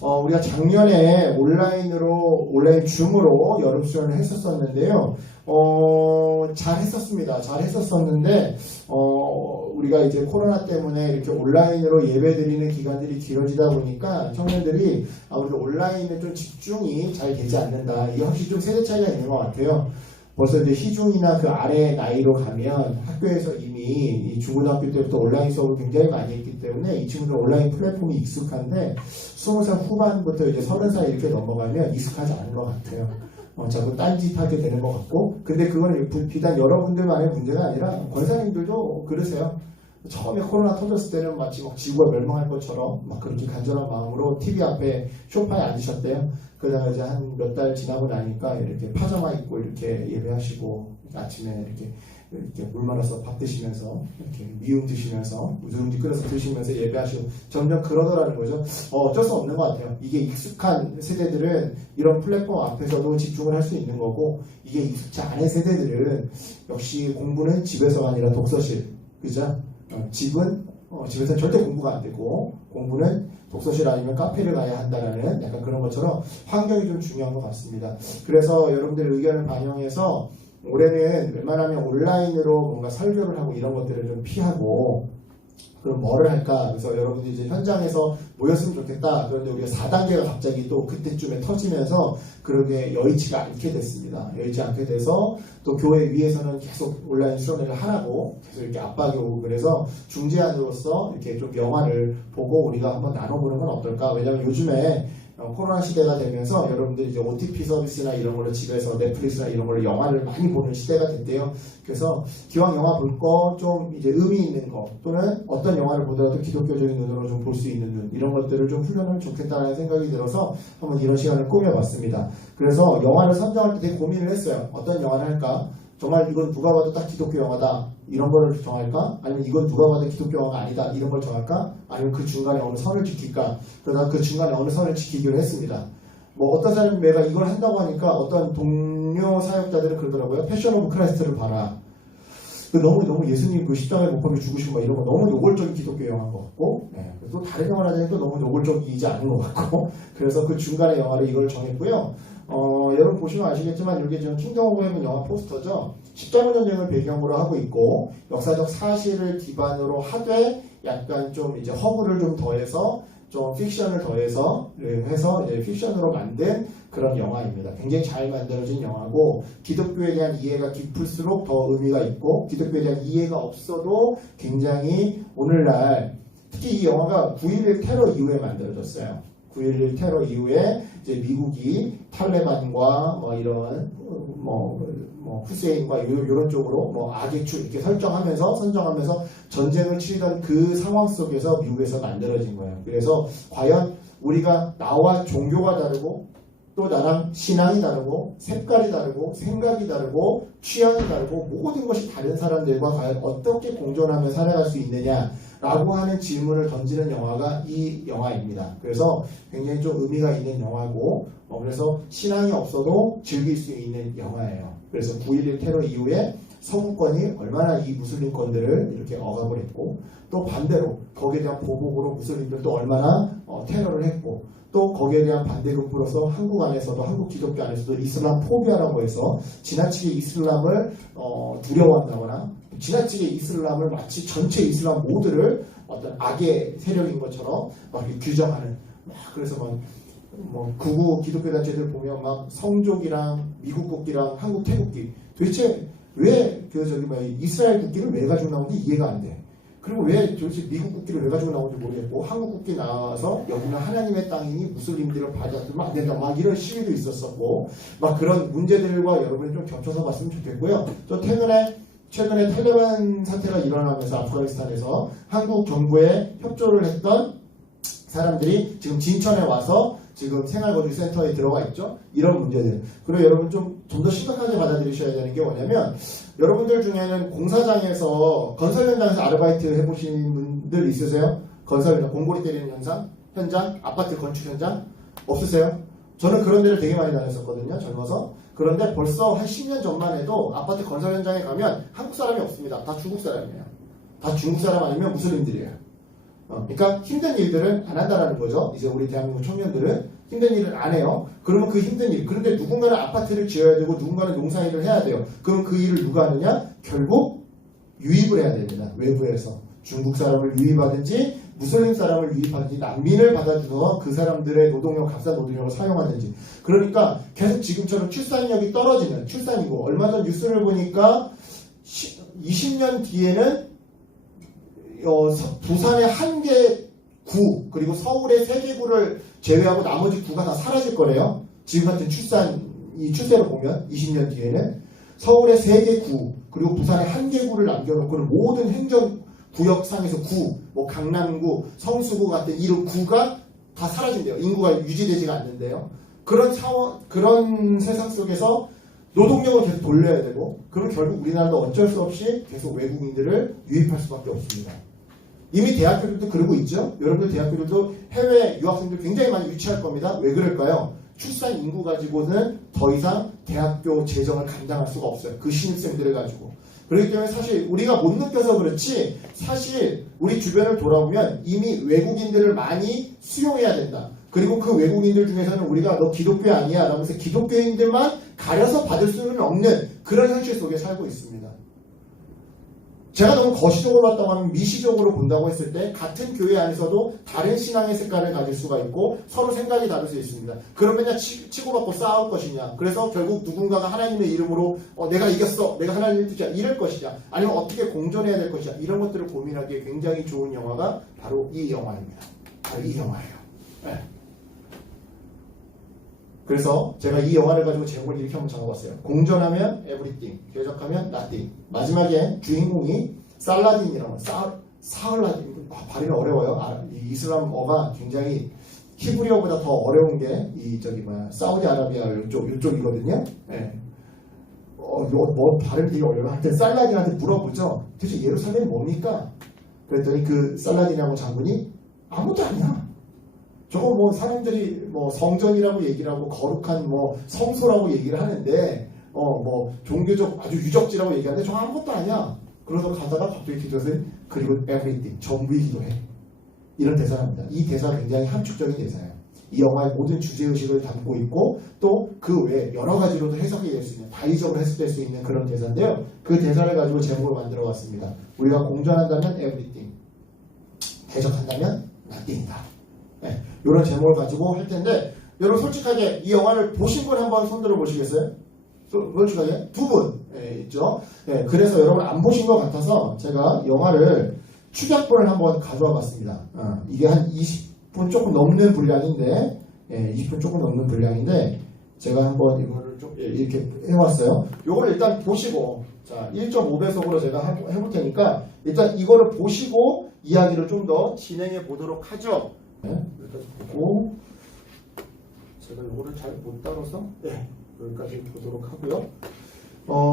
우리가 작년에 온라인 줌으로 여름 수련을 했었었는데요. 잘 했었습니다. 잘 했었었는데, 우리가 이제 코로나 때문에 이렇게 온라인으로 예배 드리는 기간들이 길어지다 보니까 청년들이 우리가 온라인에 좀 집중이 잘 되지 않는다. 이게 확실히 좀 세대 차이가 있는 것 같아요. 벌써 이제 희중이나 그 아래 나이로 가면 학교에서 이미 이 중고등학교 때부터 온라인 수업을 굉장히 많이 했기 때문에 이 친구들 온라인 플랫폼이 익숙한데 20살 후반부터 이제 30살 이렇게 넘어가면 익숙하지 않은 것 같아요. 자꾸 딴짓하게 되는 것 같고, 근데 그건 비단 여러분들만의 문제가 아니라 권사님들도 그러세요. 처음에 코로나 터졌을 때는 마치 막 지구가 멸망할 것처럼 막 그렇게 간절한 마음으로 TV 앞에 소파에 앉으셨대요. 그러다가 이제 한 몇 달 지나고 나니까 이렇게 파자마 입고 이렇게 예배하시고 아침에 이렇게 물 말아서 밥 드시면서 이렇게 미음 드시면서 누룽지 끓여서 드시면서 예배하시고 점점 그러더라는 거죠. 어쩔 수 없는 것 같아요. 이게 익숙한 세대들은 이런 플랫폼 앞에서도 집중을 할 수 있는 거고, 이게 익숙치 않은 세대들은 역시 공부는 집에서가 아니라 독서실, 그죠? 집에서는 절대 공부가 안 되고 공부는 독서실 아니면 카페를 가야 한다라는 약간 그런 것처럼 환경이 좀 중요한 것 같습니다. 그래서 여러분들의 의견을 반영해서 올해는 웬만하면 온라인으로 뭔가 설교를 하고 이런 것들을 좀 피하고, 그럼 뭐를 할까? 그래서 여러분들이 이제 현장에서 모였으면 좋겠다. 그런데 우리가 4단계가 갑자기 또 그때쯤에 터지면서 그렇게 여의치가 않게 됐습니다. 여의치 않게 돼서 또 교회 위에서는 계속 온라인 수련회를 하라고 계속 이렇게 압박이 오고, 그래서 중재안으로서 이렇게 좀 영화를 보고 우리가 한번 나눠보는 건 어떨까? 왜냐면 요즘에 코로나 시대가 되면서 여러분들이 이제 OTT 서비스나 이런 걸로 집에서 넷플릭스나 이런 걸로 영화를 많이 보는 시대가 됐대요. 그래서 기왕 영화 볼 거 좀 이제 의미 있는 거, 또는 어떤 영화를 보더라도 기독교적인 눈으로 좀 볼 수 있는 눈, 이런 것들을 좀 훈련하면 좋겠다는 생각이 들어서 한번 이런 시간을 꾸며봤습니다. 그래서 영화를 선정할 때 되게 고민을 했어요. 어떤 영화를 할까? 정말 이건 누가 봐도 딱 기독교 영화다, 이런 거를 정할까? 아니면 이건 누가 봐도 기독교 영화가 아니다, 이런 걸 정할까? 아니면 그 중간에 어느 선을 지킬까? 그러다 그 중간에 어느 선을 지키기로 했습니다. 뭐 어떤 사람이 내가 이걸 한다고 하니까 어떤 동료 사역자들은 그러더라고요. 패션 오브 크라이스트를 봐라. 너무 예수님 그 십자가에 못 박혀 죽으신 거 이런 거 너무 노골적인 기독교 영화인 것 같고, 또 다른 영화를 하자니 또 너무 노골적이지 않은 것 같고, 그래서 그 중간에 영화를 이걸 정했고요. 여러분 보시면 아시겠지만 이게 지금 킹덤 오브 헤븐 영화 포스터죠. 십자가 전쟁을 배경으로 하고 있고 역사적 사실을 기반으로 하되 약간 좀 이제 허구를 좀 더해서 좀 픽션을 더해서 해서 이제 픽션으로 만든 그런 영화입니다. 굉장히 잘 만들어진 영화고, 기독교에 대한 이해가 깊을수록 더 의미가 있고, 기독교에 대한 이해가 없어도 굉장히 오늘날, 특히 이 영화가 9.11 테러 이후에 만들어졌어요. 9.11 테러 이후에 이제 미국이 탈레반과 뭐 이런 후세인과 이런 쪽으로 악의 축 이렇게 선정하면서 전쟁을 치르던 그 상황 속에서 미국에서 만들어진 거예요. 그래서 과연 우리가 나와 종교가 다르고 또 나랑 신앙이 다르고 색깔이 다르고 생각이 다르고 취향이 다르고 모든 것이 다른 사람들과 과연 어떻게 공존하며 살아갈 수 있느냐 라고 하는 질문을 던지는 영화가 이 영화입니다. 그래서 굉장히 좀 의미가 있는 영화고, 그래서 신앙이 없어도 즐길 수 있는 영화예요. 그래서 9.11 테러 이후에 서구권이 얼마나 이 무슬림권들을 이렇게 억압을 했고, 또 반대로 거기에 대한 보복으로 무슬림들도 얼마나 테러를 했고, 또 거기에 대한 반대급부로서 한국 안에서도, 한국 기독교 안에서도 이슬람 포비아라고 해서 지나치게 이슬람을 두려워한다거나 지나치게 이슬람을 마치 전체 이슬람 모두를 어떤 악의 세력인 것처럼 막 규정하는, 그래서 뭐 극우 기독교 단체들 보면 막 성족이랑 미국 국기랑 한국 태국기, 도대체 왜 이스라엘 국기를 왜 가지고 나오는지 이해가 안 돼. 그리고 왜 도대체 미국 국기를 왜 가지고 나오는지 모르겠고, 한국 국기 나와서 여기는 하나님의 땅이니 무슬림들을 받아들면 안 된다, 막 이런 시위도 있었었고, 막 그런 문제들과 여러분이 좀 겹쳐서 봤으면 좋겠고요. 또 최근에 탈레반 사태가 일어나면서 아프가니스탄에서 한국 정부에 협조를 했던 사람들이 지금 진천에 와서 지금 생활거주 센터에 들어가 있죠. 이런 문제들. 그리고 여러분 좀 더 심각하게 받아들이셔야 되는 게 뭐냐면, 여러분들 중에는 공사장에서, 건설 현장에서 아르바이트 해보신 분들 있으세요? 건설 현장, 공고리 때리는 현장, 아파트 건축 현장 없으세요? 저는 그런 데를 되게 많이 다녔었거든요, 젊어서. 그런데 벌써 한 10년 전만 해도 아파트 건설 현장에 가면 한국 사람이 없습니다. 다 중국 사람이에요. 다 중국 사람 아니면 무슬림들이에요. 그러니까 힘든 일들은 안 한다라는 거죠. 이제 우리 대한민국 청년들은 힘든 일을 안 해요. 그러면 그 힘든 일, 그런데 누군가는 아파트를 지어야 되고 누군가는 농사일을 해야 돼요. 그럼 그 일을 누가 하느냐? 결국 유입을 해야 됩니다. 외부에서. 중국 사람을 유입하든지 무슬림 사람을 유입하든지 난민을 받아주서 그 사람들의 노동력, 값싼 노동력을 사용하든지. 그러니까 계속 지금처럼 출산력이 떨어지는 출산이고, 얼마 전 뉴스를 보니까 20년 뒤에는 부산의 한 개 구, 그리고 서울의 세 개 구를 제외하고 나머지 구가 다 사라질 거래요. 지금 같은 이 추세로 보면 20년 뒤에는 서울의 세 개 구, 그리고 부산의 한 개 구를 남겨놓고는 모든 행정구역상에서 구, 뭐 강남구, 성수구 같은 이런 구가 다 사라진대요. 인구가 유지되지가 않는데요. 그런 세상 속에서 노동력을 계속 돌려야 되고, 그럼 결국 우리나라도 어쩔 수 없이 계속 외국인들을 유입할 수밖에 없습니다. 이미 대학교들도 그러고 있죠. 여러분들 대학교들도 해외 유학생들 굉장히 많이 유치할 겁니다. 왜 그럴까요? 출산 인구 가지고는 더 이상 대학교 재정을 감당할 수가 없어요. 그 신입생들을 가지고. 그렇기 때문에 사실 우리가 못 느껴서 그렇지, 사실 우리 주변을 돌아보면 이미 외국인들을 많이 수용해야 된다. 그리고 그 외국인들 중에서는 우리가 너 기독교 아니야 라면서 기독교인들만 가려서 받을 수는 없는 그런 현실 속에 살고 있습니다. 제가 너무 거시적으로 봤다고 하면 미시적으로 본다고 했을 때 같은 교회 안에서도 다른 신앙의 색깔을 가질 수가 있고 서로 생각이 다를 수 있습니다. 그러면 그냥 치고받고 싸울 것이냐, 그래서 결국 누군가가 하나님의 이름으로 내가 이겼어, 내가 하나님의 뜻이야 이럴 것이냐, 아니면 어떻게 공존해야 될 것이냐, 이런 것들을 고민하기에 굉장히 좋은 영화가 바로 이 영화입니다. 바로 이 영화예요. 네. 그래서 제가 이 영화를 가지고 제목을 이렇게 한번 적어봤어요. 공존하면 everything, 대적하면 nothing. 마지막에 주인공이 살라딘이라고, 사흘라딘, 발음이 어려워요. 이슬람어가 굉장히 히브리어보다 더 어려운 게 사우디아라비아 이쪽이거든요. 네. 발음이 되게 어려워요. 하여튼 살라딘한테 물어보죠. 도대체 예루살렘이 뭡니까? 그랬더니 그 살라딘이라고 장군이 아무도 아니야. 저거 뭐 사람들이 뭐 성전이라고 얘기를 하고 거룩한 뭐 성소라고 얘기를 하는데 뭐 종교적 아주 유적지라고 얘기하는데 저거 아무것도 아니야. 그러다 가다가 갑자기 기도해서 그리고 everything 전부의 기도해. 이런 대사랍니다. 이 대사 굉장히 함축적인 대사예요. 이 영화의 모든 주제의식을 담고 있고 또 그 외에 여러 가지로도 해석이 될 수 있는, 다의적으로 해석될 수 있는 그런 대사인데요. 그 대사를 가지고 제목을 만들어 봤습니다. 우리가 공존한다면 everything, 대적한다면 nothing이다. 네, 이런 제목을 가지고 할 텐데, 여러분 솔직하게 이 영화를 보신 분 한번 손들어 보시겠어요? 솔직하게 두 분 있죠. 네, 그래서 여러분 안 보신 것 같아서 제가 영화를 축약본을 한번 가져와 봤습니다. 이게 한 20분 조금 넘는 분량인데, 20분 조금 넘는 분량인데 제가 한번 이거를 좀 이렇게 해왔어요. 이거를 일단 보시고, 자 1.5배속으로 제가 해볼 테니까 일단 이거를 보시고 이야기를 좀 더 진행해 보도록 하죠. 네, 여기까지 보고, 제가 이거를 잘 못 따라서 여기까지 보도록 하고요.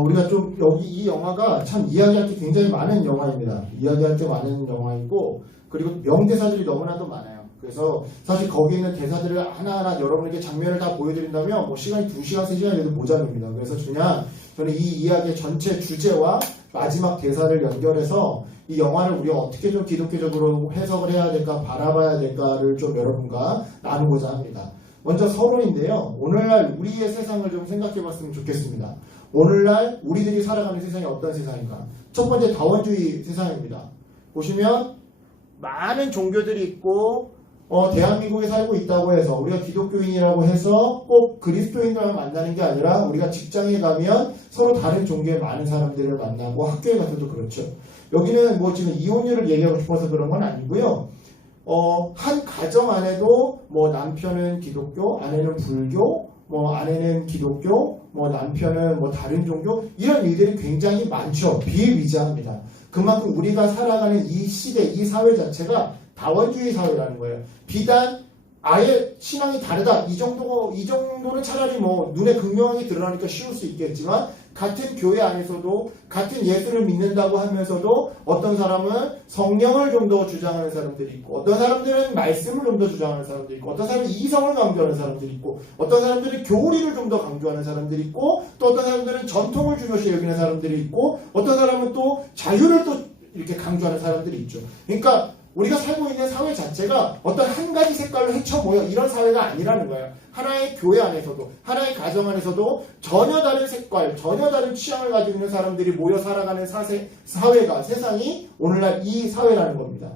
우리가 좀 여기 이 영화가 참 이야기할 게 굉장히 많은 영화입니다. 이야기할 게 많은 영화이고, 그리고 명대사들이 너무나도 많아요. 그래서 사실 거기 있는 대사들을 하나하나 여러분에게 장면을 다 보여드린다면 뭐 시간이 2시간, 3시간에도 모자릅니다. 그래서 그냥 저는 이 이야기의 전체 주제와 마지막 대사를 연결해서 이 영화를 우리가 어떻게 좀 기독교적으로 해석을 해야 될까, 바라봐야 될까를 좀 여러분과 나누고자 합니다. 먼저 서론인데요. 오늘날 우리의 세상을 좀 생각해 봤으면 좋겠습니다. 오늘날 우리들이 살아가는 세상이 어떤 세상인가? 첫 번째, 다원주의 세상입니다. 보시면 많은 종교들이 있고 대한민국에 살고 있다고 해서 우리가 기독교인이라고 해서 꼭 그리스도인들만 만나는 게 아니라 우리가 직장에 가면 서로 다른 종교의 많은 사람들을 만나고, 학교에 가서도 그렇죠. 여기는 뭐 지금 이혼율을 얘기하고 싶어서 그런 건 아니고요. 한 가정 안에도 뭐 남편은 기독교, 아내는 불교, 뭐 아내는 기독교, 뭐 남편은 뭐 다른 종교, 이런 일들이 굉장히 많죠. 비일비재합니다. 그만큼 우리가 살아가는 이 시대, 이 사회 자체가 다원주의 사회라는 거예요. 비단 아예 신앙이 다르다, 이 정도는 차라리 뭐 눈에 극명하게 드러나니까 쉬울 수 있겠지만, 같은 교회 안에서도 같은 예수를 믿는다고 하면서도 어떤 사람은 성령을 좀 더 주장하는 사람들이 있고, 어떤 사람들은 말씀을 좀 더 주장하는 사람들이 있고, 어떤 사람은 이성을 강조하는 사람들이 있고, 어떤 사람들은 교리를 좀 더 강조하는 사람들이 있고, 또 어떤 사람들은 전통을 중요시 여기는 사람들이 있고, 어떤 사람은 또 자유를 또 이렇게 강조하는 사람들이 있죠. 그러니까 우리가 살고 있는 사회 자체가 어떤 한 가지 색깔로 헤쳐 모여 이런 사회가 아니라는 거예요. 하나의 교회 안에서도, 하나의 가정 안에서도 전혀 다른 색깔, 전혀 다른 취향을 가지고 있는 사람들이 모여 살아가는 사회가, 세상이 오늘날 이 사회라는 겁니다.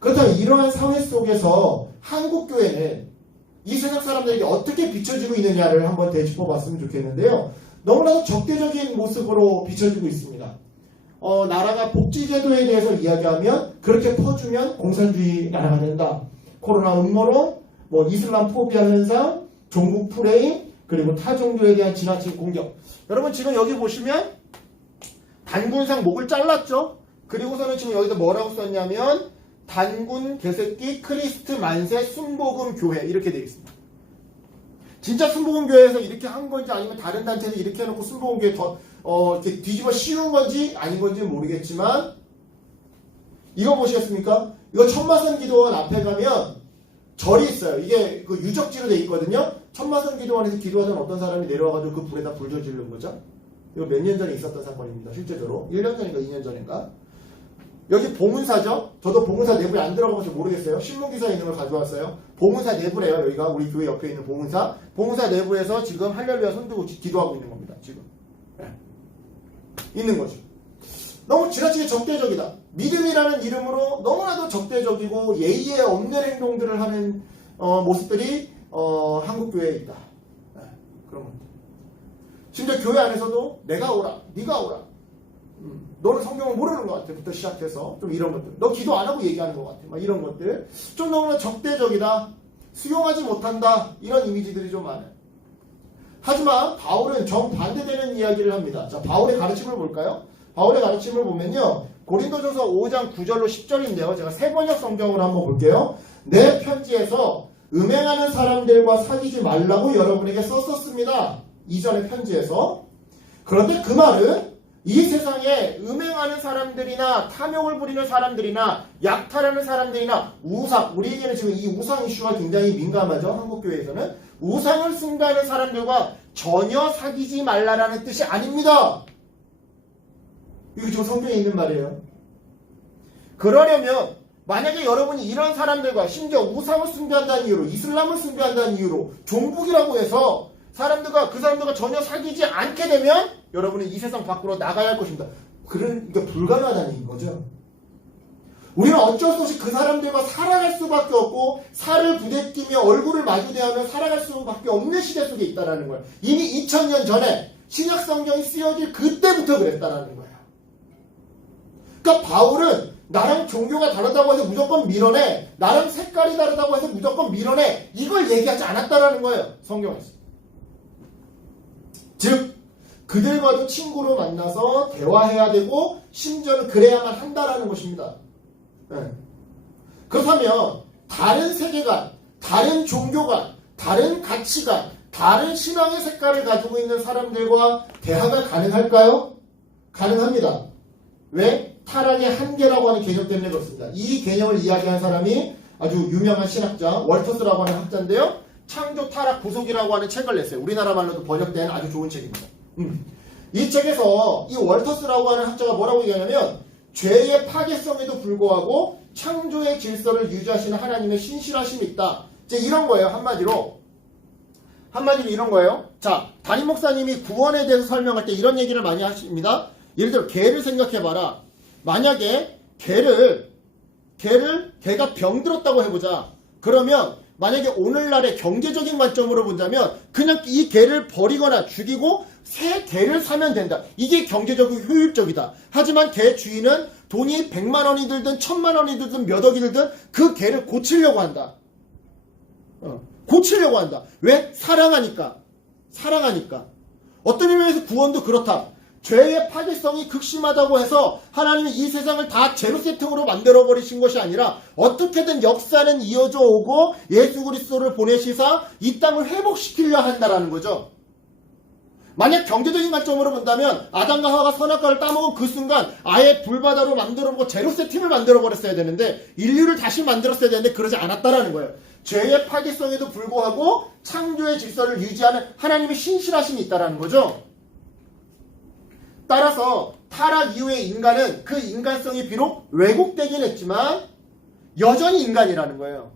그렇다면 이러한 사회 속에서 한국교회는 이 세상 사람들에게 어떻게 비춰지고 있느냐를 한번 되짚어 봤으면 좋겠는데요. 너무나도 적대적인 모습으로 비춰지고 있습니다. 나라가 복지제도에 대해서 이야기하면 그렇게 퍼주면 공산주의 나라가 된다. 코로나 음모론, 이슬람 포비아 현상, 종북 프레임, 그리고 타 종교에 대한 지나친 공격. 여러분 지금 여기 보시면 단군상 목을 잘랐죠? 그리고서는 지금 여기서 뭐라고 썼냐면 단군 개새끼 크리스트 만세 순복음 교회 이렇게 되어 있습니다. 진짜 순복음 교회에서 이렇게 한 건지 아니면 다른 단체에서 이렇게 해놓고 순복음 교회 이렇게 뒤집어 씌운 건지 아닌 건지는 모르겠지만 이거 보시겠습니까? 이거 천마선 기도원 앞에 가면 절이 있어요. 이게 그 유적지로 돼 있거든요. 천마선 기도원에서 기도하던 어떤 사람이 내려와가지고 그 불에다 불 져지른 거죠. 이거 몇 년 전에 있었던 사건입니다. 실제적으로 1년 전인가 2년 전인가. 여기 보문사죠. 저도 보문사 내부에 안 들어가서 모르겠어요. 신문기사에 있는 걸 가져왔어요. 보문사 내부래요. 여기가 우리 교회 옆에 있는 보문사. 보문사 내부에서 지금 할렐루야 손들고 기도하고 있는 겁니다. 지금. 네. 있는 거죠. 너무 지나치게 적대적이다. 믿음이라는 이름으로 너무나도 적대적이고 예의에 없는 행동들을 하는 모습들이 한국교회에 있다. 네. 그런 겁니다. 심지어 교회 안에서도 내가 오라, 네가 오라. 너는 성경을 모르는 것 같아. 부터 시작해서 좀 이런 것들. 너 기도 안 하고 얘기하는 것 같아. 막 이런 것들. 좀 너무나 적대적이다. 수용하지 못한다. 이런 이미지들이 좀 많아요. 하지만 바울은 정반대되는 이야기를 합니다. 자, 바울의 가르침을 볼까요? 바울의 가르침을 보면요. 고린도전서 5장 9절로 10절인데요. 제가 새번역 성경으로 한번 볼게요. 내 편지에서 음행하는 사람들과 사귀지 말라고 여러분에게 썼었습니다. 이전의 편지에서. 그런데 그 말은 이 세상에 음행하는 사람들이나 탐욕을 부리는 사람들이나 약탈하는 사람들이나 우상, 우리에게는 지금 이 우상 이슈가 굉장히 민감하죠. 한국교회에서는. 우상을 숭배하는 사람들과 전혀 사귀지 말라라는 뜻이 아닙니다. 이거 지금 성경에 있는 말이에요. 그러려면 만약에 여러분이 이런 사람들과 심지어 우상을 숭배한다는 이유로 이슬람을 숭배한다는 이유로 종북이라고 해서 그 사람들과 전혀 사귀지 않게 되면 여러분은 이 세상 밖으로 나가야 할 것입니다. 그러니까 불가능하다는 거죠. 우리는 어쩔 수 없이 그 사람들과 살아갈 수밖에 없고 살을 부대끼며 얼굴을 마주대하며 살아갈 수밖에 없는 시대 속에 있다는 거예요. 이미 2000년 전에 신약 성경이 쓰여질 그때부터 그랬다는 거예요. 그러니까 바울은 나랑 종교가 다르다고 해서 무조건 밀어내, 나랑 색깔이 다르다고 해서 무조건 밀어내, 이걸 얘기하지 않았다는 거예요. 성경에서. 즉 그들과도 친구로 만나서 대화해야 되고 심지어는 그래야만 한다라는 것입니다. 네. 그렇다면 다른 세계관, 다른 종교관, 다른 가치관, 다른 신앙의 색깔을 가지고 있는 사람들과 대화가 가능할까요? 가능합니다. 왜? 타락의 한계라고 하는 개념 때문에 그렇습니다. 이 개념을 이야기한 사람이 아주 유명한 신학자 월터스라고 하는 학자인데요. 창조 타락 구속이라고 하는 책을 냈어요. 우리나라 말로도 번역된 아주 좋은 책입니다. 이 책에서 이 월터스라고 하는 학자가 뭐라고 얘기하냐면 죄의 파괴성에도 불구하고 창조의 질서를 유지하시는 하나님의 신실하심이 있다. 이제 이런 거예요. 한마디로 이런 거예요. 자, 담임 목사님이 구원에 대해서 설명할 때 이런 얘기를 많이 하십니다. 예를 들어 개를 생각해봐라. 만약에 개가 병들었다고 해보자. 그러면 만약에 오늘날의 경제적인 관점으로 본다면 그냥 이 개를 버리거나 죽이고 새 개를 사면 된다. 이게 경제적으로 효율적이다. 하지만 개 주인은 돈이 100만 원이 들든 1000만 원이 들든 몇 억이 들든 그 개를 고치려고 한다. 고치려고 한다. 왜? 사랑하니까. 어떤 의미에서 구원도 그렇다. 죄의 파괴성이 극심하다고 해서 하나님이 이 세상을 다 제로 세팅으로 만들어버리신 것이 아니라 어떻게든 역사는 이어져 오고 예수 그리스도를 보내시사 이 땅을 회복시키려 한다라는 거죠. 만약 경제적인 관점으로 본다면 아담과 하와가 선악과를 따먹은 그 순간 아예 불바다로 만들어보고 제로 세팅을 만들어버렸어야 되는데 인류를 다시 만들었어야 되는데 그러지 않았다라는 거예요. 죄의 파괴성에도 불구하고 창조의 질서를 유지하는 하나님의 신실하심이 있다라는 거죠. 따라서 타락 이후의 인간은 그 인간성이 비록 왜곡되긴 했지만 여전히 인간이라는 거예요.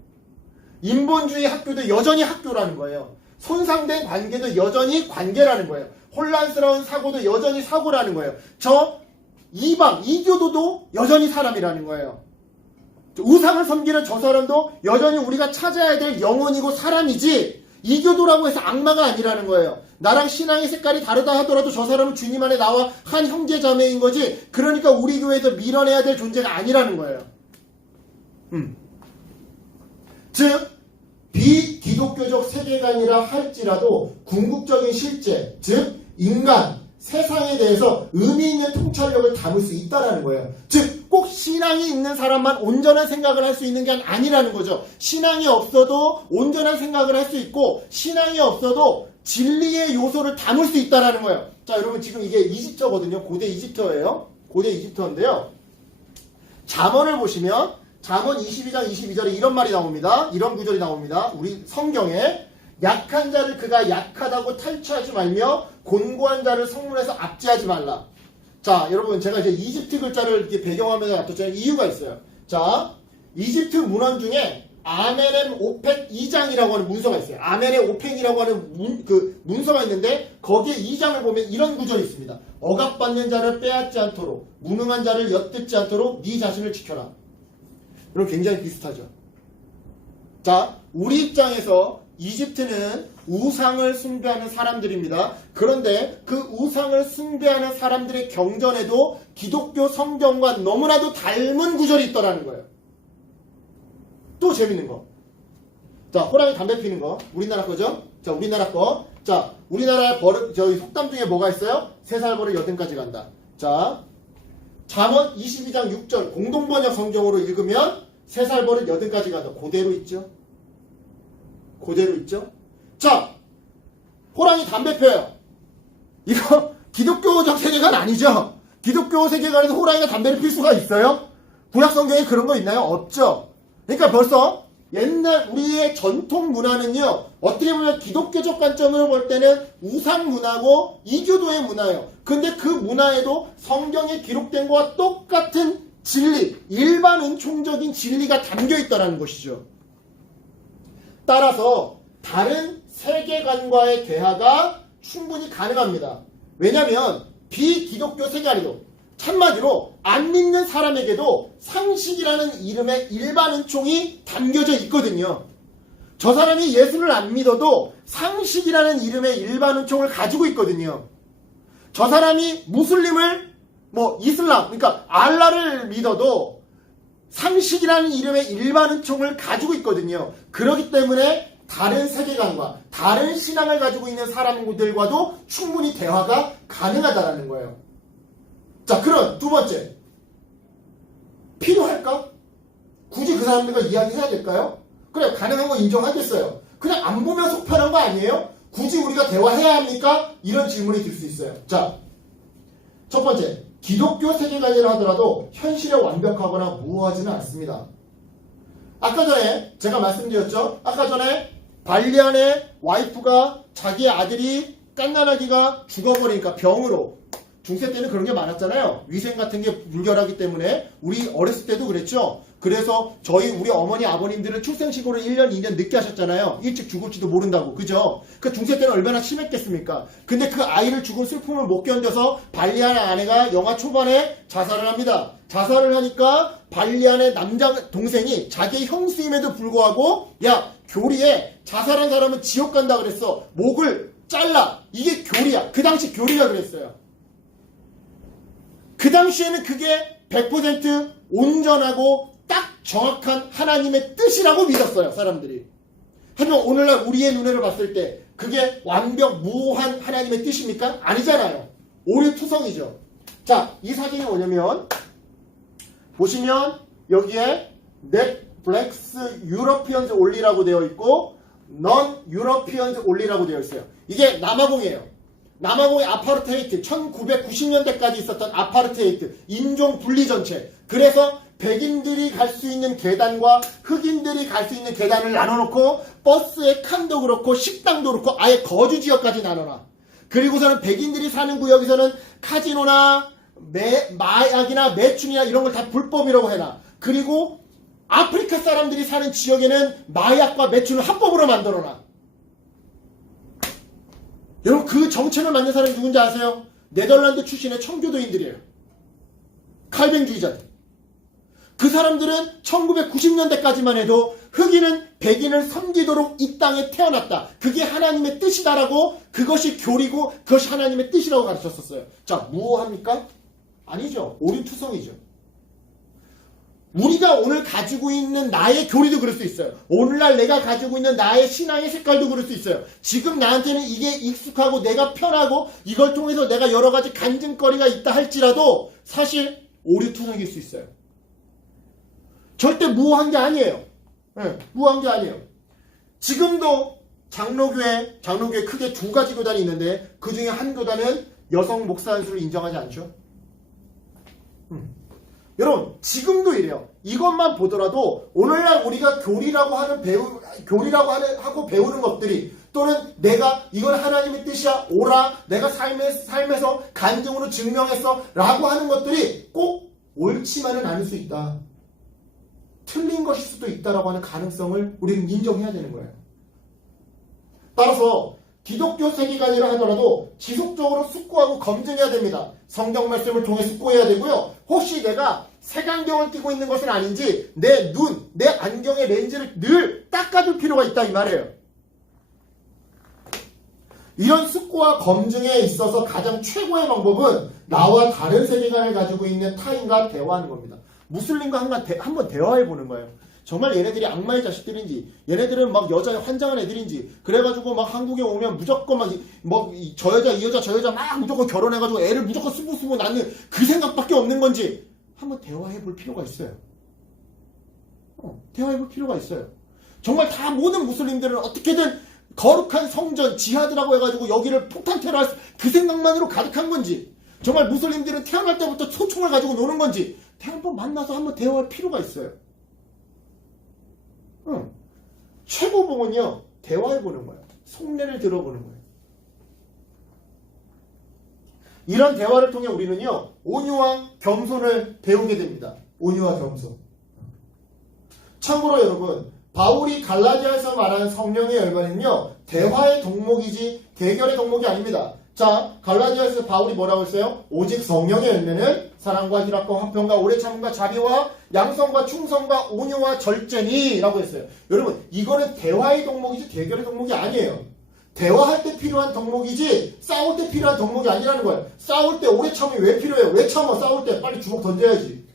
인본주의 학교도 여전히 학교라는 거예요. 손상된 관계도 여전히 관계라는 거예요. 혼란스러운 사고도 여전히 사고라는 거예요. 저 이방, 이교도도 여전히 사람이라는 거예요. 우상을 섬기는 저 사람도 여전히 우리가 찾아야 될 영혼이고 사람이지 이교도라고 해서 악마가 아니라는 거예요. 나랑 신앙의 색깔이 다르다 하더라도 저 사람은 주님 안에 나와 한 형제 자매인 거지 그러니까 우리 교회에서 밀어내야 될 존재가 아니라는 거예요. 즉 비기독교적 세계관이라 할지라도 궁극적인 실제, 즉 인간, 세상에 대해서 의미 있는 통찰력을 담을 수 있다는 거예요. 즉 꼭 신앙이 있는 사람만 온전한 생각을 할 수 있는 게 아니라는 거죠. 신앙이 없어도 온전한 생각을 할 수 있고 신앙이 없어도 진리의 요소를 담을 수 있다는 거예요. 자, 여러분 지금 이게 이집트거든요. 고대 이집트어예요. 고대 이집트어인데요. 잠언을 보시면 잠언 22장 22절에 이런 말이 나옵니다. 이런 구절이 나옵니다. 우리 성경에 약한 자를 그가 약하다고 탈취하지 말며 곤고한 자를 성문에서 압제하지 말라. 자, 여러분 제가 이제 이집트 글자를 이렇게 배경화면에 놔뒀잖아요. 이유가 있어요. 자, 이집트 문헌 중에 아멘엠 오펙 2장이라고 하는 문서가 있어요. 아멘엠 오펙이라고 하는 문서가 있는데 거기에 2장을 보면 이런 구절이 있습니다. 억압받는 자를 빼앗지 않도록 무능한 자를 엿듣지 않도록 네 자신을 지켜라. 그럼 굉장히 비슷하죠. 자, 우리 입장에서 이집트는 우상을 숭배하는 사람들입니다. 그런데 그 우상을 숭배하는 사람들의 경전에도 기독교 성경과 너무나도 닮은 구절이 있더라는 거예요. 또 재밌는 거. 자, 호랑이 담배 피는 거. 우리나라 거죠? 자, 우리나라 거. 자, 우리나라 저희 속담 중에 뭐가 있어요? 3살 버릇 8까지 간다. 자, 잠언 22장 6절 공동번역 성경으로 읽으면 3살 버릇 8까지 간다. 그대로 있죠? 그대로 있죠? 자, 호랑이 담배 펴요. 이거 기독교적 세계관 아니죠? 기독교 세계관에서 호랑이가 담배를 필 수가 있어요? 구약 성경에 그런 거 있나요? 없죠? 그러니까 벌써 옛날 우리의 전통 문화는요, 어떻게 보면 기독교적 관점으로 볼 때는 우상 문화고 이교도의 문화예요. 근데 그 문화에도 성경에 기록된 것과 똑같은 진리, 일반 은총적인 진리가 담겨 있다는 것이죠. 따라서 다른 세계관과의 대화가 충분히 가능합니다. 왜냐하면 비기독교 세계관이도 한마디로 안 믿는 사람에게도 상식이라는 이름의 일반 은총이 담겨져 있거든요. 저 사람이 예수를 안 믿어도 상식이라는 이름의 일반 은총을 가지고 있거든요. 저 사람이 무슬림을 이슬람, 그러니까 알라를 믿어도 상식이라는 이름의 일반 은총을 가지고 있거든요. 그렇기 때문에 다른 세계관과 다른 신앙을 가지고 있는 사람들과도 충분히 대화가 가능하다는 거예요. 자, 그럼 두 번째. 필요할까? 굳이 그 사람들과 이야기해야 될까요? 그래, 가능한 거 인정하겠어요. 그냥 안 보면 속편한 거 아니에요? 굳이 우리가 대화해야 합니까? 이런 질문이 들 수 있어요. 자, 첫 번째. 기독교 세계관이라 하더라도 현실에 완벽하거나 무호하지는 않습니다. 아까 전에 제가 말씀드렸죠. 아까 전에 발리안의 와이프가 자기 아들이 갓난아기가 죽어버리니까 병으로, 중세 때는 그런 게 많았잖아요. 위생 같은 게 불결하기 때문에. 우리 어렸을 때도 그랬죠. 그래서 우리 어머니 아버님들은 출생신고를 1년 2년 늦게 하셨잖아요. 일찍 죽을지도 모른다고. 그죠? 그 중세 때는 얼마나 심했겠습니까? 근데 그 아이를 죽은 슬픔을 못 견뎌서 발리안의 아내가 영하 초반에 자살을 합니다. 자살을 하니까 발리안의 남자 동생이 자기의 형수임에도 불구하고, 야, 교리에 자살한 사람은 지옥 간다 그랬어. 목을 잘라. 이게 교리야. 그 당시 교리가 그랬어요. 그 당시에는 그게 100% 온전하고 딱 정확한 하나님의 뜻이라고 믿었어요, 사람들이. 하지만 오늘날 우리의 눈으로 봤을 때 그게 완벽 무한 하나님의 뜻입니까? 아니잖아요. 오류투성이죠. 자, 이 사진이 뭐냐면 보시면 여기에 넷플릭스 유러피언즈 올리라고 되어 있고 넌 유러피언즈 올리라고 되어 있어요. 이게 남아공이에요. 남아공의 아파르테이트, 1990년대까지 있었던 아파르테이트, 인종 분리 정책. 그래서 백인들이 갈 수 있는 계단과 흑인들이 갈 수 있는 계단을 나눠놓고 버스의 칸도 그렇고 식당도 그렇고 아예 거주 지역까지 나눠놔. 그리고서는 백인들이 사는 구역에서는 카지노나 마약이나 매춘이나 이런 걸 다 불법이라고 해놔. 그리고 아프리카 사람들이 사는 지역에는 마약과 매춘을 합법으로 만들어놔. 여러분 그 정책을 만든 사람이 누군지 아세요? 네덜란드 출신의 청교도인들이에요. 칼뱅주의자들. 그 사람들은 1990년대까지만 해도 흑인은 백인을 섬기도록 이 땅에 태어났다. 그게 하나님의 뜻이다라고, 그것이 교리고 그것이 하나님의 뜻이라고 가르쳤었어요. 자, 무엇합니까? 아니죠. 오륜투성이죠. 우리가 오늘 가지고 있는 나의 교리도 그럴 수 있어요. 오늘날 내가 가지고 있는 나의 신앙의 색깔도 그럴 수 있어요. 지금 나한테는 이게 익숙하고 내가 편하고 이걸 통해서 내가 여러 가지 간증거리가 있다 할지라도 사실 오류투성일 수 있어요. 절대 무한 게 아니에요. 네, 무한 게 아니에요. 지금도 장로교회 크게 두 가지 교단이 있는데 그 중에 한 교단은 여성 목사 수를 인정하지 않죠. 여러분 지금도 이래요. 이것만 보더라도 오늘날 우리가 교리라고 하고 배우는 것들이, 또는 내가 이건 하나님의 뜻이야 오라, 내가 삶에서 간증으로 증명했어 라고 하는 것들이 꼭 옳지만은 않을 수 있다. 틀린 것일 수도 있다라고 하는 가능성을 우리는 인정해야 되는 거예요. 따라서 기독교 세계관이라 하더라도 지속적으로 숙고하고 검증해야 됩니다. 성경 말씀을 통해 숙고해야 되고요. 혹시 내가 색안경을 끼고 있는 것은 아닌지 내 눈, 내 안경의 렌즈를 늘 닦아줄 필요가 있다 이 말이에요. 이런 숙고와 검증에 있어서 가장 최고의 방법은 나와 다른 세계관을 가지고 있는 타인과 대화하는 겁니다. 무슬림과 한번 대화해보는 거예요. 정말 얘네들이 악마의 자식들인지, 얘네들은 막 여자에 환장한 애들인지, 그래가지고 막 한국에 오면 무조건 저 여자 이 여자 저 여자 막 무조건 결혼해가지고 애를 무조건 수부수부 낳는 그 생각밖에 없는 건지 한번 대화해볼 필요가 있어요. 대화해볼 필요가 있어요. 정말 다 모든 무슬림들은 어떻게든 거룩한 성전 지하드라고 해가지고 여기를 폭탄 테러할 그 생각만으로 가득한 건지, 정말 무슬림들은 태어날 때부터 소총을 가지고 노는 건지 한번 만나서 한번 대화할 필요가 있어요. 최고봉은요, 대화해보는 거예요. 속내를 들어보는 거예요. 이런 대화를 통해 우리는요, 온유와 겸손을 배우게 됩니다. 온유와 겸손. 참고로 여러분, 바울이 갈라디아에서 말하는 성령의 열매는요, 대화의 덕목이지 대결의 덕목이 아닙니다. 자, 갈라디아에서 바울이 뭐라고 했어요? 오직 성령의 열매는 사랑과 희락과 화평과 오래 참음과 자비와 양성과 충성과 온유와 절제니 라고 했어요. 여러분, 이거는 대화의 덕목이지 대결의 덕목이 아니에요. 대화할 때 필요한 덕목이지 싸울 때 필요한 덕목이 아니라는 거예요. 싸울 때 오래 참음이 왜 필요해요? 왜 참아? 싸울 때 빨리 주먹 던져야지.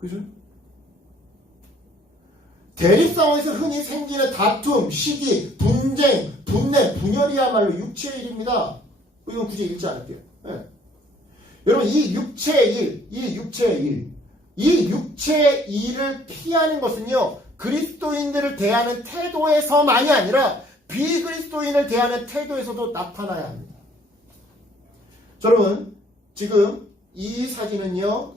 그죠? 대립 상황에서 흔히 생기는 다툼, 시기, 분쟁, 분내, 분열이야말로 육체의 일입니다. 이건 굳이 읽지 않을게요. 네. 여러분, 이 육체의 일을 피하는 것은요, 그리스도인들을 대하는 태도에서만이 아니라 비그리스도인을 대하는 태도에서도 나타나야 합니다. 여러분, 지금 이 사진은요,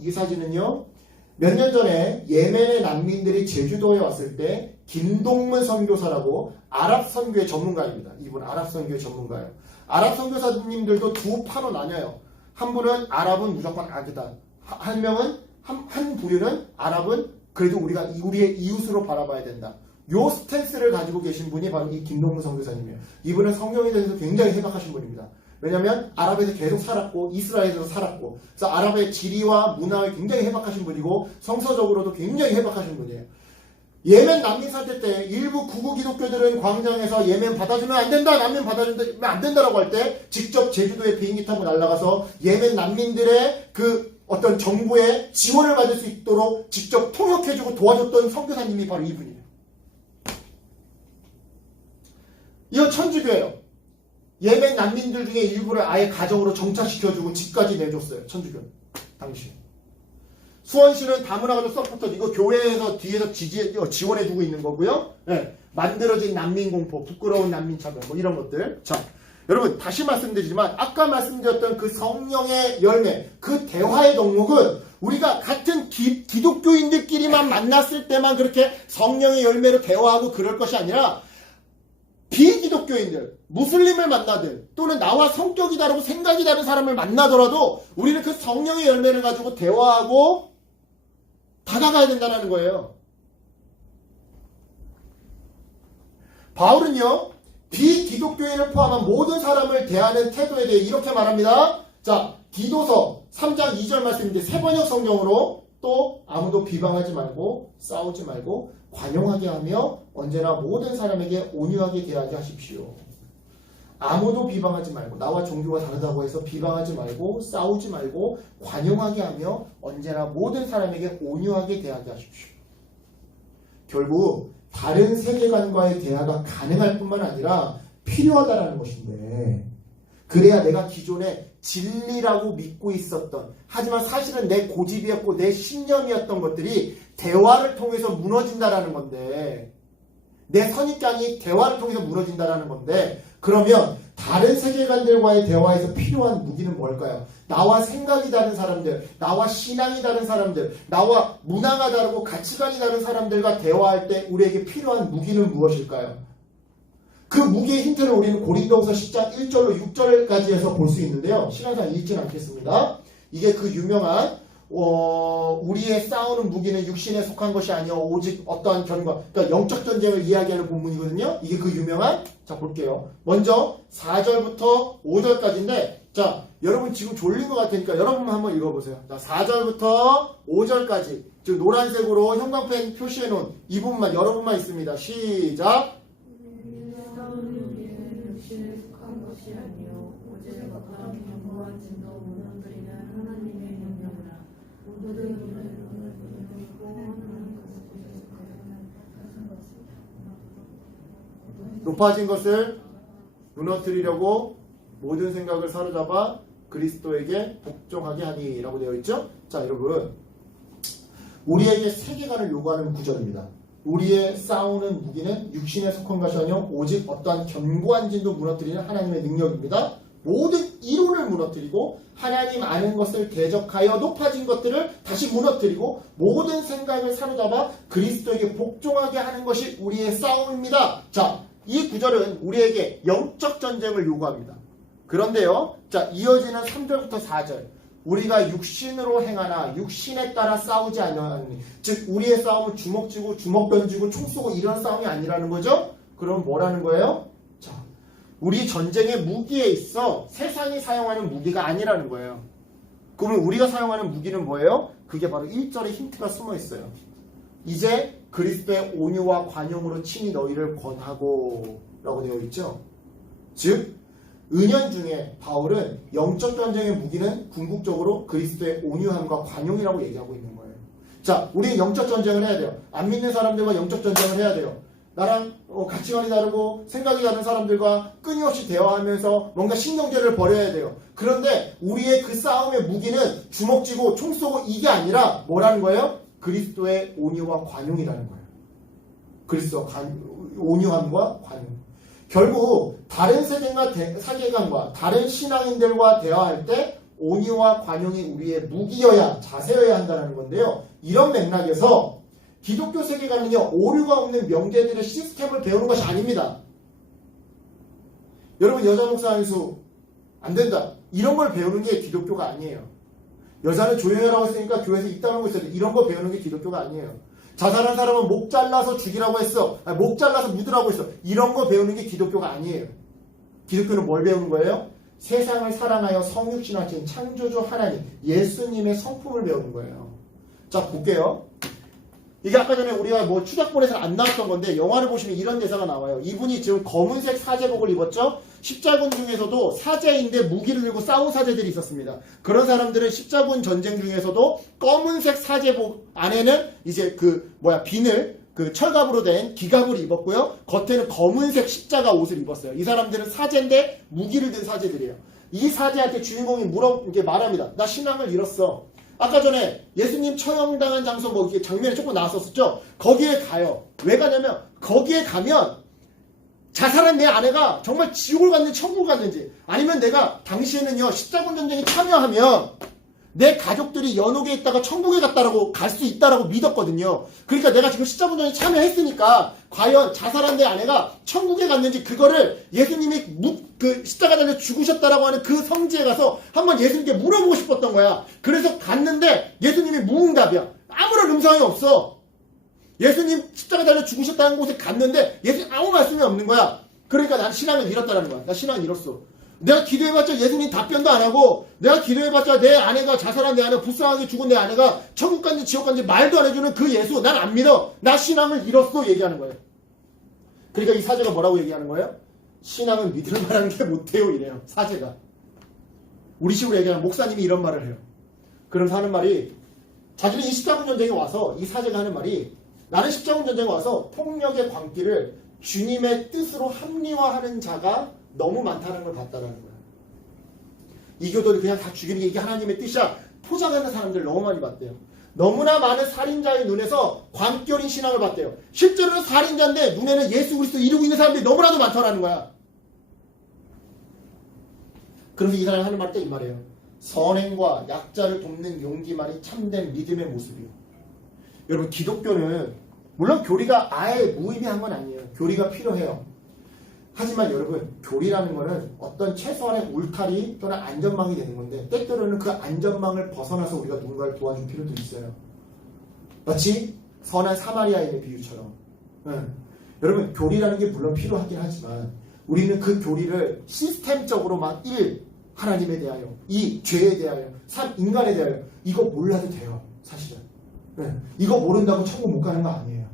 몇 년 전에 예멘의 난민들이 제주도에 왔을 때 김동문 선교사라고 아랍 선교의 전문가입니다. 이분 아랍 선교의 전문가예요. 아랍 선교사님들도 두 파로 나뉘어요. 한 분은 아랍은 무조건 악이다. 한 부류는 아랍은 그래도 우리의 이웃으로 바라봐야 된다. 요 스탠스를 가지고 계신 분이 바로 이 김동문 선교사님이에요. 이분은 성경에 대해서 굉장히 해박하신 분입니다. 왜냐하면 아랍에서 계속 살았고 이스라엘에서 살았고, 그래서 아랍의 지리와 문화에 굉장히 해박하신 분이고 성서적으로도 굉장히 해박하신 분이에요. 예멘 난민 사태 때 일부 구구 기독교들은 광장에서 예멘 받아주면 안 된다, 난민 받아주면 안 된다라고 할 때 직접 제주도에 비행기 타고 날아가서 예멘 난민들의 그 어떤 정부의 지원을 받을 수 있도록 직접 통역해주고 도와줬던 선교사님이 바로 이분이에요. 이건 천주교예요. 예멘 난민들 중에 일부를 아예 가정으로 정착시켜주고 집까지 내줬어요. 천주교 당시. 수원시는 다문화가족 서포터, 이거 교회에서 뒤에서 지원해주고 있는 거고요. 네. 만들어진 난민공포, 부끄러운 난민차별, 뭐 이런 것들. 자, 여러분 다시 말씀드리지만 아까 말씀드렸던 그 성령의 열매, 그 대화의 덕목은 우리가 같은 기독교인들끼리만 만났을 때만 그렇게 성령의 열매로 대화하고 그럴 것이 아니라 비기독교인들, 무슬림을 만나든 또는 나와 성격이 다르고 생각이 다른 사람을 만나더라도 우리는 그 성령의 열매를 가지고 대화하고 다가가야 된다는 거예요. 바울은요, 비기독교인을 포함한 모든 사람을 대하는 태도에 대해 이렇게 말합니다. 자, 디도서 3장 2절 말씀인데 새번역 성경으로 또 아무도 비방하지 말고 싸우지 말고 관용하게 하며 언제나 모든 사람에게 온유하게 대하게 하십시오. 아무도 비방하지 말고 나와 종교가 다르다고 해서 비방하지 말고 싸우지 말고 관용하게 하며 언제나 모든 사람에게 온유하게 대하게 하십시오. 결국 다른 세계관과의 대화가 가능할 뿐만 아니라 필요하다라는 것인데, 그래야 내가 기존에 진리라고 믿고 있었던, 하지만 사실은 내 고집이었고 내 신념이었던 것들이 대화를 통해서 무너진다라는 건데, 내 선입견이 대화를 통해서 무너진다라는 건데, 그러면 다른 세계관들과의 대화에서 필요한 무기는 뭘까요? 나와 생각이 다른 사람들, 나와 신앙이 다른 사람들, 나와 문화가 다르고 가치관이 다른 사람들과 대화할 때 우리에게 필요한 무기는 무엇일까요? 그 무기의 힌트를 우리는 고린도후서 10장 1절로 6절까지에서 볼 수 있는데요. 시간상 읽지는 않겠습니다. 이게 그 유명한 우리의 싸우는 무기는 육신에 속한 것이 아니요 오직 어떠한 견과, 그러니까 영적 전쟁을 이야기하는 본문이거든요. 이게 그 유명한, 자 볼게요. 먼저 4절부터 5절까지인데, 자 여러분 지금 졸린 것 같으니까 여러분만 한번 읽어보세요. 자 4절부터 5절까지 지금 노란색으로 형광펜 표시해 놓은 이 부분만 여러분만 있습니다. 시작. 높아진 것을 무너뜨리려고 모든 생각을 사로잡아 그리스도에게 복종하게 하니 라고 되어 있죠. 자 여러분, 우리에게 세계관을 요구하는 구절입니다. 우리의 싸우는 무기는 육신에 속한 것이 아니요 오직 어떠한 견고한 진도 무너뜨리는 하나님의 능력입니다. 모든 이론을 무너뜨리고 하나님 아는 것을 대적하여 높아진 것들을 다시 무너뜨리고 모든 생각을 사로잡아 그리스도에게 복종하게 하는 것이 우리의 싸움입니다. 자, 이 구절은 우리에게 영적 전쟁을 요구합니다. 그런데요, 자 이어지는 3절부터 4절, 우리가 육신으로 행하나 육신에 따라 싸우지 아니하니, 즉 우리의 싸움은 주먹 쥐고 주먹 던지고 총 쏘고 이런 싸움이 아니라는 거죠. 그럼 뭐라는 거예요? 자, 우리 전쟁의 무기에 있어 세상이 사용하는 무기가 아니라는 거예요. 그러면 우리가 사용하는 무기는 뭐예요? 그게 바로 1절에 힌트가 숨어 있어요. 이제 그리스도의 온유와 관용으로 친히 너희를 권하고 라고 되어 있죠. 즉 은연중에 바울은 영적 전쟁의 무기는 궁극적으로 그리스도의 온유함과 관용이라고 얘기하고 있는 거예요. 자, 우리는 영적 전쟁을 해야 돼요. 안 믿는 사람들과 영적 전쟁을 해야 돼요. 나랑 가치관이 다르고 생각이 다른 사람들과 끊임없이 대화하면서 뭔가 신경전을 벌여야 돼요. 그런데 우리의 그 싸움의 무기는 주먹 쥐고 총 쏘고 이게 아니라 뭐라는 거예요? 그리스도의 온유와 관용이라는 거예요. 그리스도 온유함과 관용. 결국 다른 세계관과 다른 신앙인들과 대화할 때 온유와 관용이 우리의 무기여야, 자세여야 한다는 건데요. 이런 맥락에서 기독교 세계관은요, 오류가 없는 명제들의 시스템을 배우는 것이 아닙니다. 여러분, 여자 목사 안수 안 된다, 이런 걸 배우는 게 기독교가 아니에요. 여자는 조용히라고 했으니까 교회에서 입당하고 있어야 돼, 이런 거 배우는 게 기독교가 아니에요. 자살한 사람은 목 잘라서 죽이라고 했어, 목 잘라서 묻으라고 했어, 이런 거 배우는 게 기독교가 아니에요. 기독교는 뭘 배우는 거예요? 세상을 사랑하여 성육신하신 창조주 하나님 예수님의 성품을 배우는 거예요. 자, 볼게요. 이게 아까 전에 우리가 뭐 추적본에서 안 나왔던 건데 영화를 보시면 이런 대사가 나와요. 이분이 지금 검은색 사제복을 입었죠. 십자군 중에서도 사제인데 무기를 들고 싸운 사제들이 있었습니다. 그런 사람들은 십자군 전쟁 중에서도 검은색 사제복 안에는 이제 비늘, 철갑으로 된 기갑을 입었고요. 겉에는 검은색 십자가 옷을 입었어요. 이 사람들은 사제인데 무기를 든 사제들이에요. 이 사제한테 주인공이 이렇게 말합니다. 나 신앙을 잃었어. 아까 전에 예수님 처형당한 장소 이렇게 장면이 조금 나왔었죠. 거기에 가요. 왜 가냐면 거기에 가면 자살한 내 아내가 정말 지옥을 갔는지 천국을 갔는지, 아니면 내가 당시에는요 십자군 전쟁에 참여하면 내 가족들이 연옥에 있다가 천국에 갔다라고 갈 수 있다라고 믿었거든요. 그러니까 내가 지금 십자군 전쟁에 참여했으니까 과연 자살한 내 아내가 천국에 갔는지, 그거를 예수님이 십자가 달려 죽으셨다라고 하는 그 성지에 가서 한번 예수님께 물어보고 싶었던 거야. 그래서 갔는데 예수님이 무응답이야. 아무런 음성이 없어. 예수님 십자가 달려 죽으셨다는 곳에 갔는데 예수님 아무 말씀이 없는 거야. 그러니까 난 신앙을 잃었다는 거야. 나 신앙을 잃었어. 내가 기도해봤자 예수님 답변도 안 하고, 내가 기도해봤자 내 아내가 자살한 내 아내가 불쌍하게 죽은 내 아내가 천국 간지 지옥 간지 말도 안 해주는 그 예수 난 안 믿어. 나 신앙을 잃었어 얘기하는 거예요. 그러니까 이 사제가 뭐라고 얘기하는 거예요? 신앙은 믿을 만한 게 못해요 이래요. 사제가. 우리 식으로 얘기하면 목사님이 이런 말을 해요. 그러면서 하는 말이, 자기는 이 십자군 전쟁에 와서 이 사제가 하는 말이, 나는 십자군 전쟁에 와서 폭력의 광기를 주님의 뜻으로 합리화하는 자가 너무 많다는 걸 봤다는 거야. 이 교도를 그냥 다 죽이는 게 이게 하나님의 뜻이야 포장하는 사람들 너무 많이 봤대요. 너무나 많은 살인자의 눈에서 광기 어린 신앙을 봤대요. 실제로는 살인자인데 눈에는 예수 그리스도 이루고 있는 사람들이 너무나도 많더라는 거야. 그래서 이 사람이 하는 말이 이 말이에요. 선행과 약자를 돕는 용기만이 참된 믿음의 모습이에요. 여러분, 기독교는 물론 교리가 아예 무의미한 건 아니에요. 교리가 필요해요. 하지만 여러분, 교리라는 거는 어떤 최소한의 울타리 또는 안전망이 되는 건데, 때때로는 그 안전망을 벗어나서 우리가 누군가를 도와줄 필요도 있어요. 마치 선한 사마리아인의 비유처럼. 여러분, 교리라는 게 물론 필요하긴 하지만 우리는 그 교리를 시스템적으로만 1. 하나님에 대하여, 2. 죄에 대하여, 3. 인간에 대하여, 이거 몰라도 돼요. 사실은. 이거 모른다고 천국 못 가는 거 아니에요.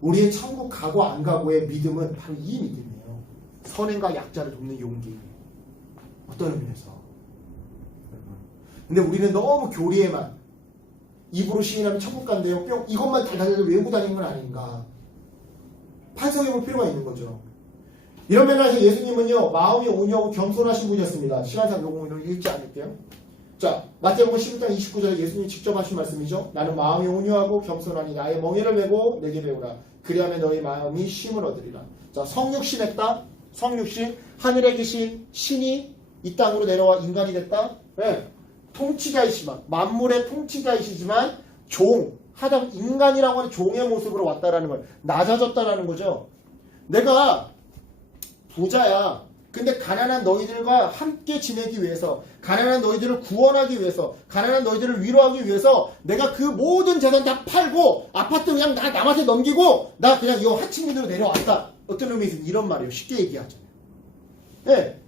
우리의 천국 가고 안 가고의 믿음은 바로 이 믿음이에요. 선행과 약자를 돕는 용기. 어떤 의미에서. 근데 우리는 너무 교리에만, 입으로 시인하면 천국 간대요. 뿅, 이것만 달달달 외우고 다니는 건 아닌가. 판성해 볼 필요가 있는 거죠. 이런 면에서 예수님은요, 마음이 온유하고 겸손하신 분이었습니다. 시간상 요금을 읽지 않을게요. 자, 마태복음 11장 29절에 예수님이 직접 하신 말씀이죠. 나는 마음이 온유하고 겸손하니 나의 멍에를 메고 내게 배우라. 그리하면 너희 마음이 쉼을 얻으리라. 자, 성육신 했다. 성육신. 하늘에 계신 신이 이 땅으로 내려와 인간이 됐다. 네. 통치자이시만, 만물의 통치자이시지만 하다 인간이라고 하는 종의 모습으로 왔다라는 걸, 낮아졌다라는 거죠. 내가 부자야. 근데 가난한 너희들과 함께 지내기 위해서, 가난한 너희들을 구원하기 위해서, 가난한 너희들을 위로하기 위해서 내가 그 모든 재산 다 팔고 아파트 그냥 남한테 넘기고 나 그냥 이 하층민으로 내려왔다. 어떤 의미에서 이런 말이에요. 쉽게 얘기하자면. 네.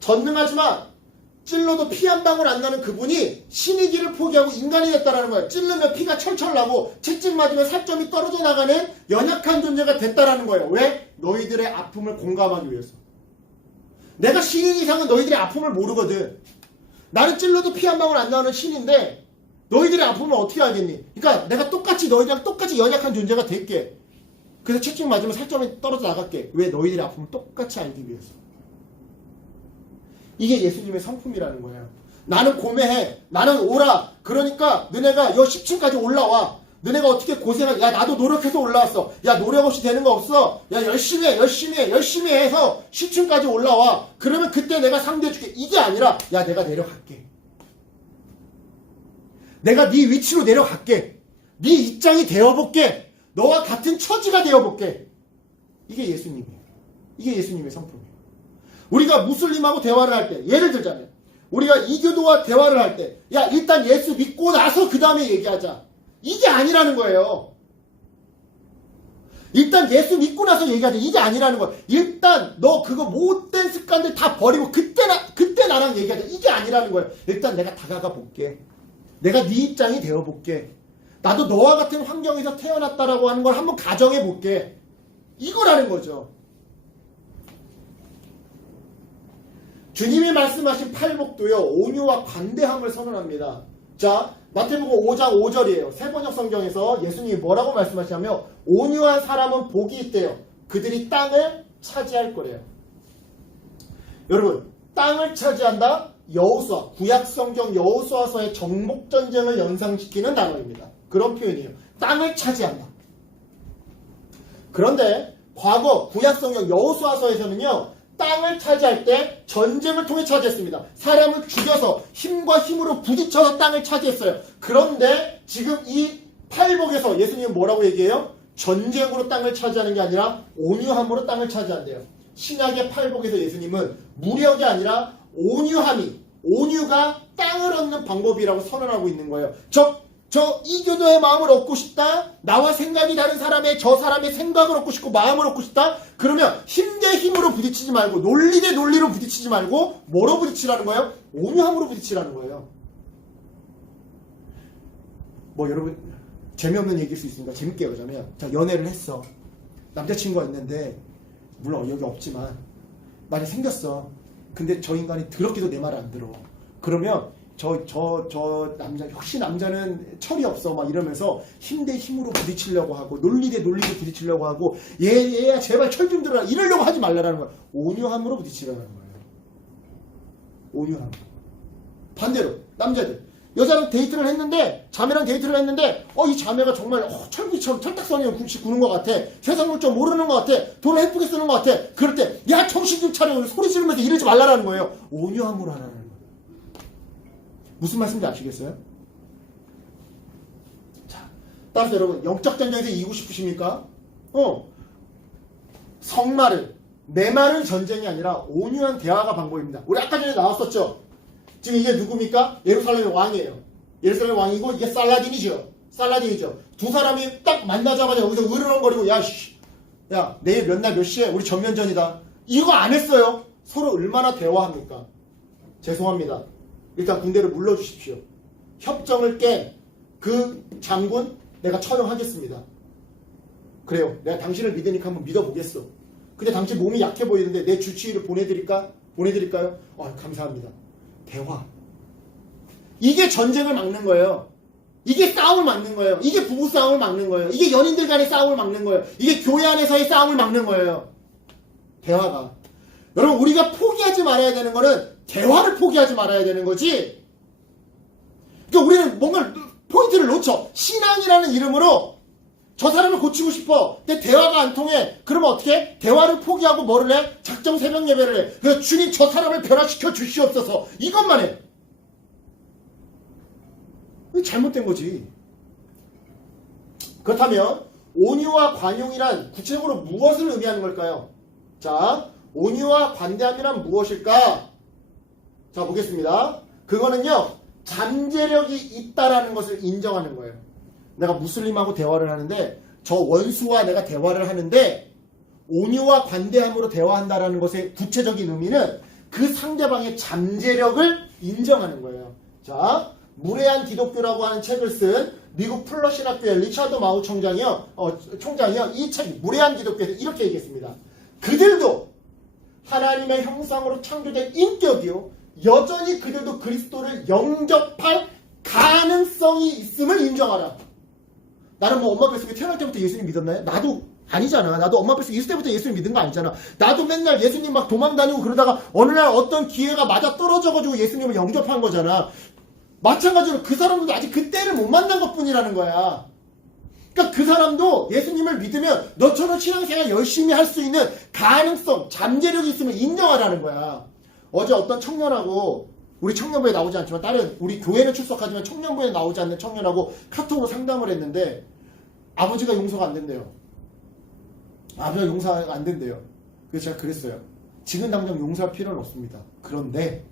전능하지만 찔러도 피 한 방울 안 나는 그분이 신의 길을 포기하고 인간이 됐다라는 거예요. 찌르면 피가 철철 나고 채찍 맞으면 살점이 떨어져 나가는 연약한 존재가 됐다라는 거예요. 왜? 너희들의 아픔을 공감하기 위해서. 내가 신인 이상은 너희들의 아픔을 모르거든. 나는 찔러도 피 한 방울 안 나오는 신인데 너희들의 아픔을 어떻게 알겠니? 그러니까 내가 똑같이 너희들이랑 똑같이 연약한 존재가 될게. 그래서 채찍 맞으면 살점이 떨어져 나갈게. 왜? 너희들의 아픔을 똑같이 알기 위해서. 이게 예수님의 성품이라는 거예요. 나는 고매해. 나는 오라. 그러니까 너네가 여 10층까지 올라와. 너네가 어떻게 고생하, 야 나도 노력해서 올라왔어. 야 노력 없이 되는 거 없어. 야 열심히 해서 10층까지 올라와. 그러면 그때 내가 상대해줄게. 이게 아니라 야 내가 내려갈게. 내가 네 위치로 내려갈게. 네 입장이 되어볼게. 너와 같은 처지가 되어볼게. 이게 예수님이에요. 이게 예수님의 성품이에요. 우리가 무슬림하고 대화를 할 때, 예를 들자면 우리가 이교도와 대화를 할 때, 야 일단 예수 믿고 나서 그 다음에 얘기하자. 이게 아니라는 거예요. 일단 예수 믿고 나서 얘기하자. 이게 아니라는 거예요. 일단 너 그거 못된 습관들 다 버리고 그때 나랑 얘기하자. 이게 아니라는 거예요. 일단 내가 다가가 볼게. 내가 네 입장이 되어 볼게. 나도 너와 같은 환경에서 태어났다라고 하는 걸 한번 가정해 볼게. 이거라는 거죠. 주님이 말씀하신 팔복도요, 온유와 관대함을 선언합니다. 자, 마태복음 5장 5절이에요. 새번역 성경에서 예수님이 뭐라고 말씀하시냐면, 온유한 사람은 복이 있대요. 그들이 땅을 차지할 거래요. 여러분, 땅을 차지한다? 여호수아, 구약 성경 여호수아서의 정복 전쟁을 연상시키는 단어입니다. 그런 표현이에요. 땅을 차지한다. 그런데 과거 구약 성경 여호수아서에서는요, 땅을 차지할 때 전쟁을 통해 차지했습니다. 사람을 죽여서 힘과 힘으로 부딪혀서 땅을 차지했어요. 그런데 지금 이 팔복에서 예수님은 뭐라고 얘기해요? 전쟁으로 땅을 차지하는 게 아니라 온유함으로 땅을 차지한대요. 신약의 팔복에서 예수님은 무력이 아니라 온유가 땅을 얻는 방법이라고 선언하고 있는 거예요. 즉 저 이교도의 마음을 얻고 싶다? 나와 생각이 다른 사람의 저 사람의 생각을 얻고 싶고 마음을 얻고 싶다? 그러면 힘 대 힘으로 부딪히지 말고 논리 대 논리로 부딪히지 말고 뭐로 부딪히라는 거예요? 온유함으로 부딪히라는 거예요. 뭐 여러분 재미없는 얘기일 수 있으니까 재밌게 보자면 자 연애를 했어. 남자친구가 있는데 물론 여기 없지만 만약 생겼어. 근데 저 인간이 더럽게도 내 말을 안 들어. 그러면 저 남자, 혹시 남자는 철이 없어. 막 이러면서 힘 대 힘으로 부딪히려고 하고, 논리 대 논리로 부딪히려고 하고, 얘야, 제발 철 좀 들어라. 이러려고 하지 말라는 거야. 온유함으로 부딪히라는 거예요. 온유함. 반대로, 남자들. 여자랑 데이트를 했는데, 자매랑 데이트를 했는데, 이 자매가 정말, 철기처럼 철딱선이 굵이 구는 것 같아. 세상 물정 모르는 것 같아. 돈을 예쁘게 쓰는 것 같아. 그럴 때, 야, 정신 좀 차려. 소리 지르면서 이러지 말라는 거예요. 온유함으로 하라는 거예요. 무슨 말씀인지 아시겠어요? 자, 따라서 여러분, 영적 전쟁에서 이기고 싶으십니까? 성말은, 내 말은 전쟁이 아니라 온유한 대화가 방법입니다. 우리 아까 전에 나왔었죠? 지금 이게 누굽니까? 예루살렘의 왕이에요. 예루살렘 왕이고 이게 살라딘이죠. 두 사람이 딱 만나자마자 여기서 으르렁거리고 야 내일 몇 날 몇 시에 우리 전면전이다. 이거 안 했어요. 서로 얼마나 대화합니까? 죄송합니다. 일단 군대를 물러주십시오. 협정을 깬 그 장군 내가 처형하겠습니다. 그래요. 내가 당신을 믿으니까 한번 믿어보겠어. 근데 당신 몸이 약해 보이는데 내 주치의를 보내드릴까요? 감사합니다. 대화. 이게 전쟁을 막는 거예요. 이게 싸움을 막는 거예요. 이게 부부 싸움을 막는 거예요. 이게 연인들 간의 싸움을 막는 거예요. 이게 교회 안에서의 싸움을 막는 거예요. 대화가. 여러분 우리가 포기하지 말아야 되는 거는 대화를 포기하지 말아야 되는 거지. 그러니까 우리는 뭔가 포인트를 놓쳐. 신앙이라는 이름으로 저 사람을 고치고 싶어. 근데 대화가 안 통해. 그러면 어떻게 해? 대화를 포기하고 뭐를 해? 작정 새벽 예배를 해. 그래서 주님 저 사람을 변화시켜 주시옵소서. 이것만 해. 잘못된 거지. 그렇다면 온유와 관용이란 구체적으로 무엇을 의미하는 걸까요? 자, 온유와 관대함이란 무엇일까? 자, 보겠습니다. 그거는요, 잠재력이 있다라는 것을 인정하는 거예요. 내가 무슬림하고 대화를 하는데, 저 원수와 내가 대화를 하는데, 온유와 관대함으로 대화한다라는 것의 구체적인 의미는 그 상대방의 잠재력을 인정하는 거예요. 자, 무례한 기독교라고 하는 책을 쓴 미국 플러신 학교의 리차드 마우 총장이요, 이 책, 무례한 기독교에서 이렇게 얘기했습니다. 그들도 하나님의 형상으로 창조된 인격이요, 여전히 그들도 그리스도를 영접할 가능성이 있음을 인정하라. 나는 뭐 엄마 뱃속에 태어날 때부터 예수님 믿었나요? 나도 아니잖아. 나도 엄마 뱃속에 있을 때부터 예수님 믿은 거 아니잖아. 나도 맨날 예수님 막 도망다니고 그러다가 어느 날 어떤 기회가 맞아 떨어져가지고 예수님을 영접한 거잖아. 마찬가지로 그 사람도 아직 그 때를 못 만난 것 뿐이라는 거야. 그러니까 그 사람도 예수님을 믿으면 너처럼 신앙생활 열심히 할 수 있는 가능성, 잠재력이 있으면 인정하라는 거야. 어제 어떤 청년하고, 우리 청년부에 나오지 않지만 다른 우리 교회는 출석하지만 청년부에 나오지 않는 청년하고 카톡으로 상담을 했는데 아버지가 용서가 안 된대요. 아버지가 용서가 안 된대요. 그래서 제가 그랬어요. 지금 당장 용서할 필요는 없습니다. 그런데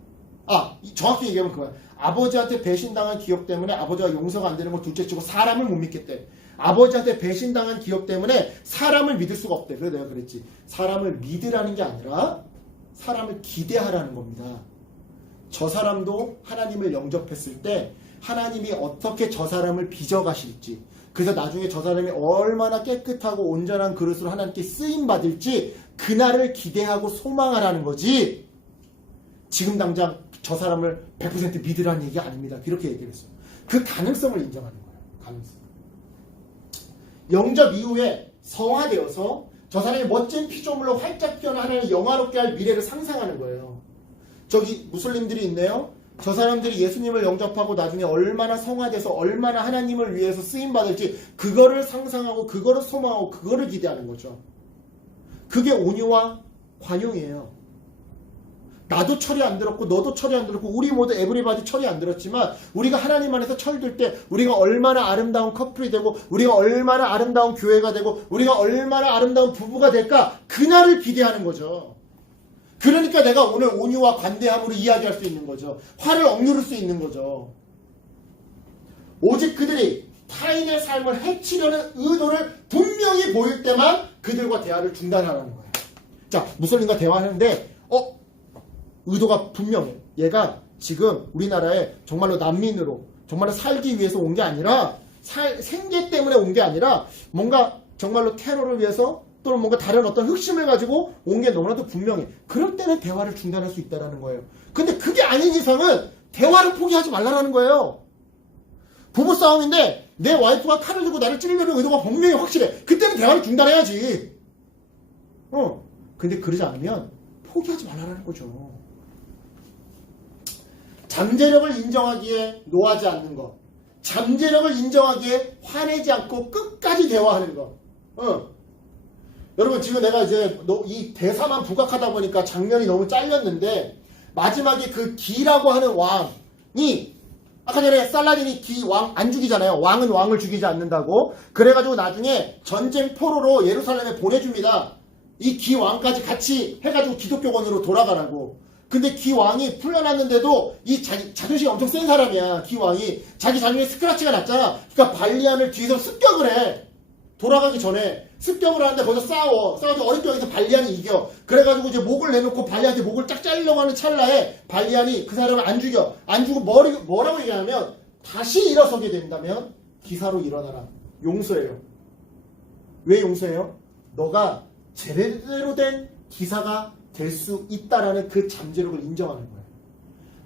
정확히 얘기하면 그거야. 아버지한테 배신당한 기억 때문에 아버지가 용서가 안 되는 걸 둘째치고 사람을 못 믿겠대. 아버지한테 배신당한 기억 때문에 사람을 믿을 수가 없대. 그래서 내가 그랬지. 사람을 믿으라는 게 아니라 사람을 기대하라는 겁니다. 저 사람도 하나님을 영접했을 때 하나님이 어떻게 저 사람을 빚어가실지, 그래서 나중에 저 사람이 얼마나 깨끗하고 온전한 그릇으로 하나님께 쓰임받을지 그날을 기대하고 소망하라는 거지, 지금 당장 저 사람을 100% 믿으라는 얘기 아닙니다. 이렇게 얘기를 했어요. 그 가능성을 인정하는 거예요. 가능성. 영접 이후에 성화되어서 저 사람이 멋진 피조물로 활짝 피어나 하나님을 영화롭게 할 미래를 상상하는 거예요. 저기 무슬림들이 있네요. 저 사람들이 예수님을 영접하고 나중에 얼마나 성화돼서 얼마나 하나님을 위해서 쓰임받을지 그거를 상상하고 그거를 소망하고 그거를 기대하는 거죠. 그게 온유와 관용이에요. 나도 철이 안 들었고 너도 철이 안 들었고 우리 모두 에브리바디 철이 안 들었지만 우리가 하나님 안에서 철들 때 우리가 얼마나 아름다운 커플이 되고 우리가 얼마나 아름다운 교회가 되고 우리가 얼마나 아름다운 부부가 될까, 그날을 기대하는 거죠. 그러니까 내가 오늘 온유와 관대함으로 이야기할 수 있는 거죠. 화를 억누를 수 있는 거죠. 오직 그들이 타인의 삶을 해치려는 의도를 분명히 보일 때만 그들과 대화를 중단하라는 거예요. 자, 무슬림과 대화하는데 의도가 분명해. 얘가 지금 우리나라에 정말로 난민으로 정말로 살기 위해서 온 게 아니라 생계 때문에 온 게 아니라 뭔가 정말로 테러를 위해서 또는 뭔가 다른 어떤 흑심을 가지고 온 게 너무나도 분명해. 그럴 때는 대화를 중단할 수 있다는 거예요. 근데 그게 아닌 이상은 대화를 포기하지 말라는 거예요. 부부싸움인데 내 와이프가 칼을 들고 나를 찌르려는 의도가 분명히 확실해. 그때는 대화를 중단해야지. 근데 그러지 않으면 포기하지 말라는 거죠. 잠재력을 인정하기에 노하지 않는 것. 잠재력을 인정하기에 화내지 않고 끝까지 대화하는 것. 여러분 지금 내가 이제 이 대사만 부각하다 보니까 장면이 너무 잘렸는데 마지막에 그 기라고 하는 왕이 아까 전에 살라딘이 기 왕 안 죽이잖아요. 왕은 왕을 죽이지 않는다고. 그래가지고 나중에 전쟁 포로로 예루살렘에 보내줍니다. 이 기 왕까지 같이 해가지고 기독교권으로 돌아가라고. 근데 기 왕이 풀려났는데도 이 자존심이 엄청 센 사람이야. 기 왕이 자기 자존심에 스크라치가 났잖아. 그러니까 발리안을 뒤에서 습격을 해. 돌아가기 전에 습격을 하는데 거기서 싸워서 어린병에서 발리안이 이겨. 그래가지고 이제 목을 내놓고 발리안한테 목을 쫙 자르려고 하는 찰나에 발리안이 그 사람을 안 죽여. 안 죽고 뭐라고 얘기하냐면 다시 일어서게 된다면 기사로 일어나라. 용서해요. 왜 용서해요? 너가 제대로 된 기사가 될 수 있다라는 그 잠재력을 인정하는 거예요.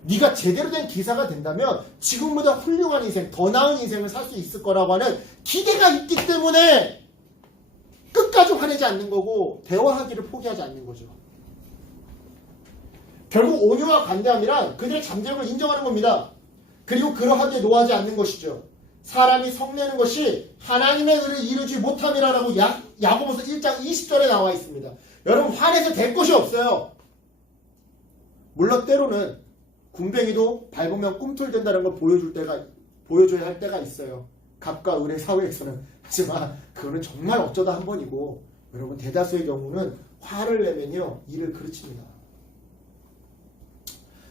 네가 제대로 된 기사가 된다면 지금보다 훌륭한 인생, 더 나은 인생을 살 수 있을 거라고 하는 기대가 있기 때문에 끝까지 화내지 않는 거고 대화하기를 포기하지 않는 거죠. 결국 온유와 관대함이란 그들의 잠재력을 인정하는 겁니다. 그리고 그러하게 노하지 않는 것이죠. 사람이 성내는 것이 하나님의 의를 이루지 못함이라고 야고보서 1장 20절에 나와 있습니다. 여러분 화내서 될 것이 없어요. 물론 때로는 군뱅이도 밟으면 꿈틀댄다는 걸 보여줘야 할 때가 있어요. 갑과 을의 사회에서는. 하지만 그거는 정말 어쩌다 한 번이고 여러분 대다수의 경우는 화를 내면요 일을 그르칩니다.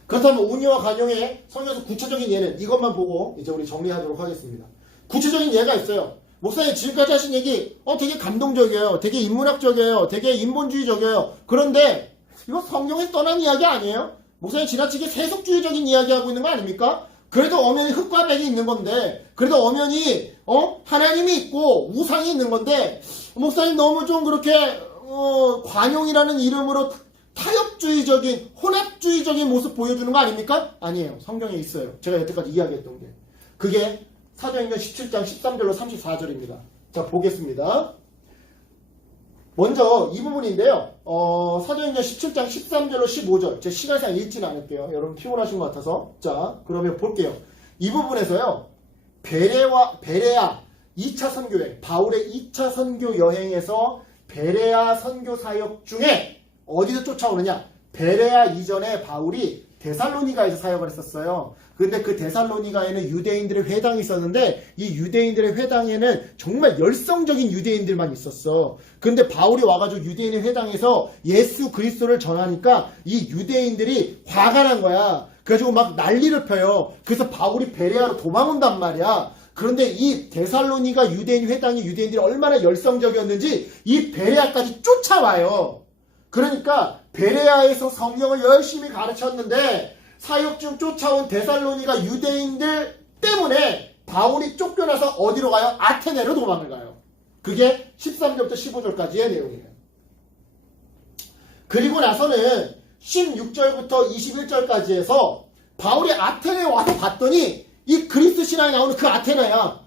그렇다면 온유와 관용의 성경에서 구체적인 예는 이것만 보고 이제 우리 정리하도록 하겠습니다. 구체적인 예가 있어요. 목사님 지금까지 하신 얘기 되게 감동적이에요. 되게 인문학적이에요. 되게 인본주의적이에요. 그런데 이거 성경에서 떠난 이야기 아니에요? 목사님 지나치게 세속주의적인 이야기하고 있는 거 아닙니까? 그래도 엄연히 흙과 백이 있는 건데 그래도 엄연히 하나님이 있고 우상이 있는 건데 목사님 너무 좀 그렇게 관용이라는 이름으로 타협주의적인 혼합주의적인 모습 보여주는 거 아닙니까? 아니에요. 성경에 있어요. 제가 여태까지 이야기했던 게. 그게 사도행전 17장 13절로 34절입니다. 자 보겠습니다. 먼저 이 부분인데요. 사도행전 17장 13절로 15절. 제 시간상 읽지는 않을게요. 여러분 피곤하신 것 같아서. 자 그러면 볼게요. 이 부분에서요. 베레아 2차 선교여행, 바울의 2차 선교 여행에서 베레아 선교 사역 중에 어디서 쫓아오느냐? 베레아 이전에 바울이 데살로니가에서 사역을 했었어요. 근데 그 데살로니가에는 유대인들의 회당이 있었는데 이 유대인들의 회당에는 정말 열성적인 유대인들만 있었어. 근데 바울이 와가지고 유대인의 회당에서 예수 그리스도를 전하니까 이 유대인들이 화가 난 거야. 그래가지고 막 난리를 펴요. 그래서 바울이 베레아로 도망온단 말이야. 그런데 이 데살로니가 유대인 회당이 유대인들이 얼마나 열성적이었는지 이 베레아까지 쫓아와요. 그러니까 베레아에서 성경을 열심히 가르쳤는데 사역 중 쫓아온 데살로니가 유대인들 때문에 바울이 쫓겨나서 어디로 가요? 아테네로 도망을 가요. 그게 13절부터 15절까지의 내용이에요. 그리고 나서는 16절부터 21절까지 해서 바울이 아테네에 와서 봤더니 이 그리스 신화에 나오는 그 아테네야.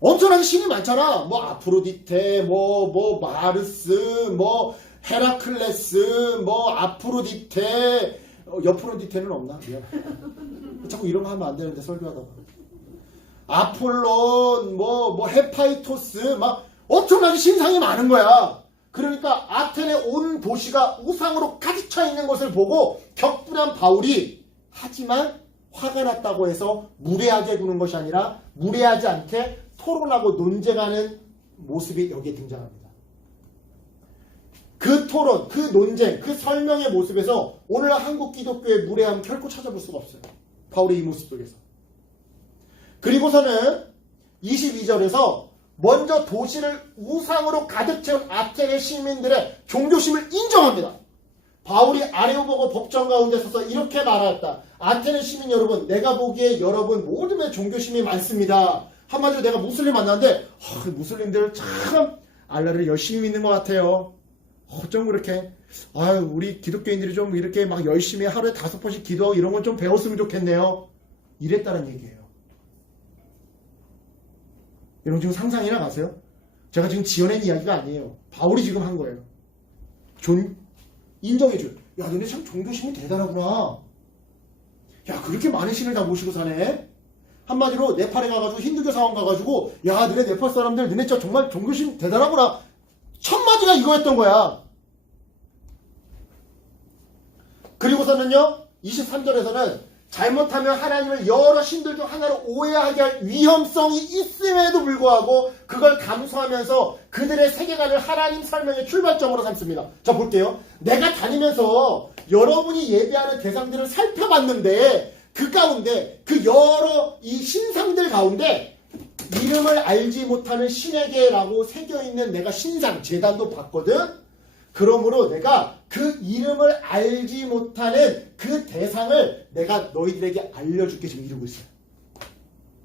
엄청나게 신이 많잖아. 뭐 아프로디테, 뭐 마르스, 뭐 헤라클레스, 뭐 아프로디테, 여프로디테는 없나? 미안. 자꾸 이런 거 하면 안 되는데 설교하다가. 아폴론, 뭐 헤파이토스, 막 엄청나게 신상이 많은 거야. 그러니까 아테네 온 도시가 우상으로 가득 차 있는 것을 보고 격분한 바울이 하지만 화가 났다고 해서 무례하게 구는 것이 아니라 무례하지 않게 토론하고 논쟁하는 모습이 여기에 등장합니다. 그 토론, 그 논쟁, 그 설명의 모습에서 오늘날 한국 기독교의 무례함 결코 찾아볼 수가 없어요. 바울의 이 모습 속에서. 그리고서는 22절에서 먼저 도시를 우상으로 가득 채운 아테네 시민들의 종교심을 인정합니다. 바울이 아레오보고 법정 가운데 서서 이렇게 말하였다. 아테네 시민 여러분, 내가 보기에 여러분 모두의 종교심이 많습니다. 한마디로 내가 무슬림 만났는데 무슬림들 참 알라를 열심히 믿는 것 같아요. 어쩜 그렇게 우리 기독교인들이 좀 이렇게 막 열심히 하루에 5번씩 기도하고 이런 건 좀 배웠으면 좋겠네요. 이랬다는 얘기예요. 여러분 지금 상상이나 가세요? 제가 지금 지어낸 이야기가 아니에요. 바울이 지금 한 거예요. 인정해줘. 야, 너네 참 종교심이 대단하구나. 야, 그렇게 많은 신을 다 모시고 사네. 한마디로 네팔에 가가지고 힌두교 사원 가가지고 야, 너네 네팔 사람들 너네 진짜 정말 종교심 대단하구나. 첫마디가 이거였던 거야. 그리고서는요 23절에서는 잘못하면 하나님을 여러 신들 중 하나로 오해하게 할 위험성이 있음에도 불구하고 그걸 감수하면서 그들의 세계관을 하나님 설명의 출발점으로 삼습니다. 자, 볼게요. 내가 다니면서 여러분이 예배하는 대상들을 살펴봤는데 그 가운데 그 여러 이 신상들 가운데 이름을 알지 못하는 신에게라고 새겨있는 내가 신상 제단도 봤거든. 그러므로 내가 그 이름을 알지 못하는 그 대상을 내가 너희들에게 알려줄게 지금 이러고 있어요.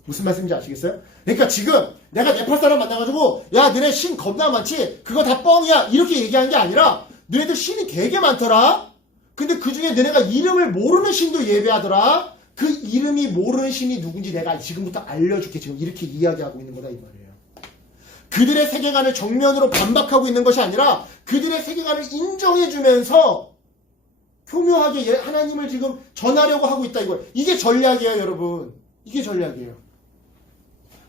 무슨 말씀인지 아시겠어요? 그러니까 지금 내가 네팔 사람 만나가지고 야, 너네 신 겁나 많지? 그거 다 뻥이야 이렇게 얘기한 게 아니라 너네들 신이 되게 많더라. 근데 그 중에 너네가 이름을 모르는 신도 예배하더라. 그 이름이 모르는 신이 누군지 내가 지금부터 알려줄게 지금 이렇게 이야기하고 있는 거다 이 말이에요. 그들의 세계관을 정면으로 반박하고 있는 것이 아니라 그들의 세계관을 인정해주면서 교묘하게 하나님을 지금 전하려고 하고 있다 이거예요. 이게 전략이에요 여러분. 이게 전략이에요.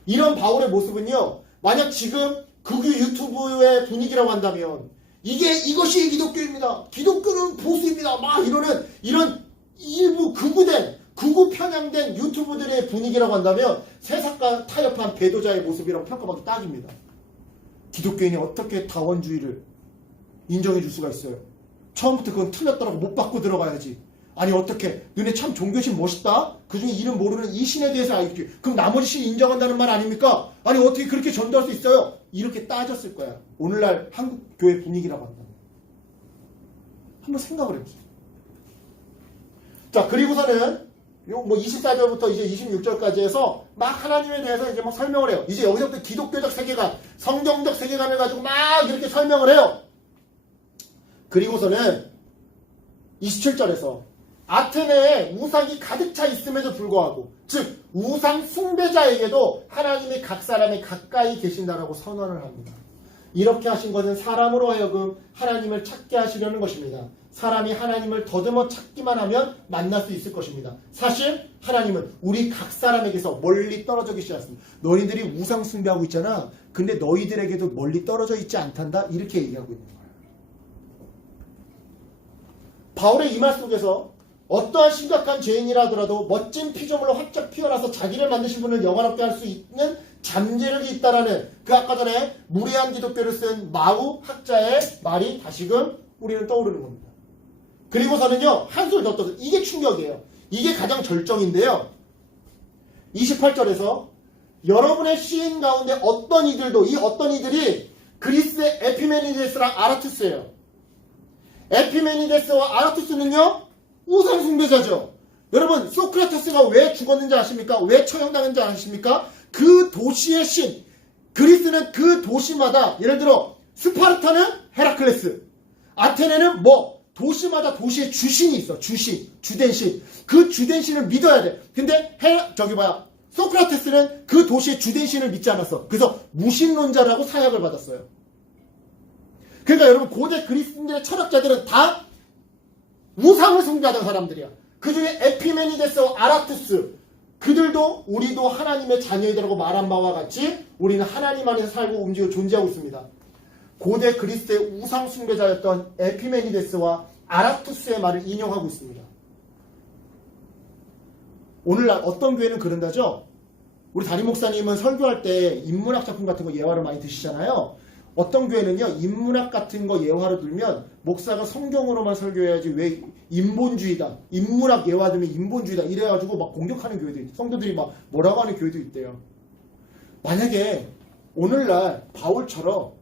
이런 바울의 모습은요, 만약 지금 극우 유튜브의 분위기라고 한다면 이것이 기독교입니다. 기독교는 보수입니다. 막 이러는 이런 일부 극우 편향된 유튜브들의 분위기라고 한다면 세상과 타협한 배도자의 모습이라고 평가받기 딱입니다. 기독교인이 어떻게 다원주의를 인정해 줄 수가 있어요? 처음부터 그건 틀렸다라고 못 받고 들어가야지. 아니 어떻게 너네 참 종교심 멋있다? 그중에 이름 모르는 이 신에 대해서 알겠지. 그럼 나머지 신 인정한다는 말 아닙니까? 아니 어떻게 그렇게 전도할 수 있어요? 이렇게 따졌을 거야. 오늘날 한국 교회 분위기라고 한다면. 한번 생각을 해보세요. 자, 그리고서는 뭐 24절부터 이제 26절까지 해서 막 하나님에 대해서 이제 막 설명을 해요. 이제 여기서부터 기독교적 세계관, 성경적 세계관을 가지고 막 이렇게 설명을 해요. 그리고서는 27절에서 아테네에 우상이 가득 차 있음에도 불구하고, 즉 우상 숭배자에게도 하나님이 각 사람이 가까이 계신다라고 선언을 합니다. 이렇게 하신 것은 사람으로 하여금 하나님을 찾게 하시려는 것입니다. 사람이 하나님을 더듬어 찾기만 하면 만날 수 있을 것입니다. 사실 하나님은 우리 각 사람에게서 멀리 떨어져 계시지 않습니다. 너희들이 우상 숭배하고 있잖아. 근데 너희들에게도 멀리 떨어져 있지 않단다. 이렇게 얘기하고 있는 거예요. 바울의 이 말 속에서 어떠한 심각한 죄인이라 하더라도 멋진 피조물로 활짝 피어나서 자기를 만드신 분을 영화롭게 할 수 있는 잠재력이 있다라는 그 아까 전에 무례한 기독교를 쓴 마우 학자의 말이 다시금 우리는 떠오르는 겁니다. 그리고서는요, 한술 더 떠서 이게 충격이에요. 이게 가장 절정인데요. 28절에서 여러분의 시인 가운데 어떤 이들이 그리스의 에피메니데스랑 아라투스예요. 에피메니데스와 아라투스는요, 우상 숭배자죠. 여러분, 소크라테스가 왜 죽었는지 아십니까? 왜 처형당했는지 아십니까? 그 도시의 신, 그리스는 그 도시마다, 예를 들어 스파르타는 헤라클레스, 아테네는 도시마다 도시의 주신이 있어. 주된 신. 그 주된 신을 믿어야 돼. 근데 소크라테스는 그 도시의 주된 신을 믿지 않았어. 그래서 무신론자라고 사약을 받았어요. 그러니까 여러분, 고대 그리스인들의 철학자들은 다 우상을 숭배하던 사람들이야. 그 중에 에피메니데스와 아라투스, 그들도 우리도 하나님의 자녀이라고 말한 바와 같이 우리는 하나님 안에서 살고 움직이고 존재하고 있습니다. 고대 그리스의 우상 숭배자였던 에피메니데스와 아라투스의 말을 인용하고 있습니다. 오늘날 어떤 교회는 그런다죠? 우리 담임 목사님은 설교할 때 인문학 작품 같은 거 예화를 많이 드시잖아요. 어떤 교회는요, 인문학 같은 거 예화로 들면 목사가 성경으로만 설교해야지 왜 인본주의다, 인문학 예화 들면 인본주의다 이래가지고 막 공격하는 교회도 있고 성도들이 막 뭐라고 하는 교회도 있대요. 만약에 오늘날 바울처럼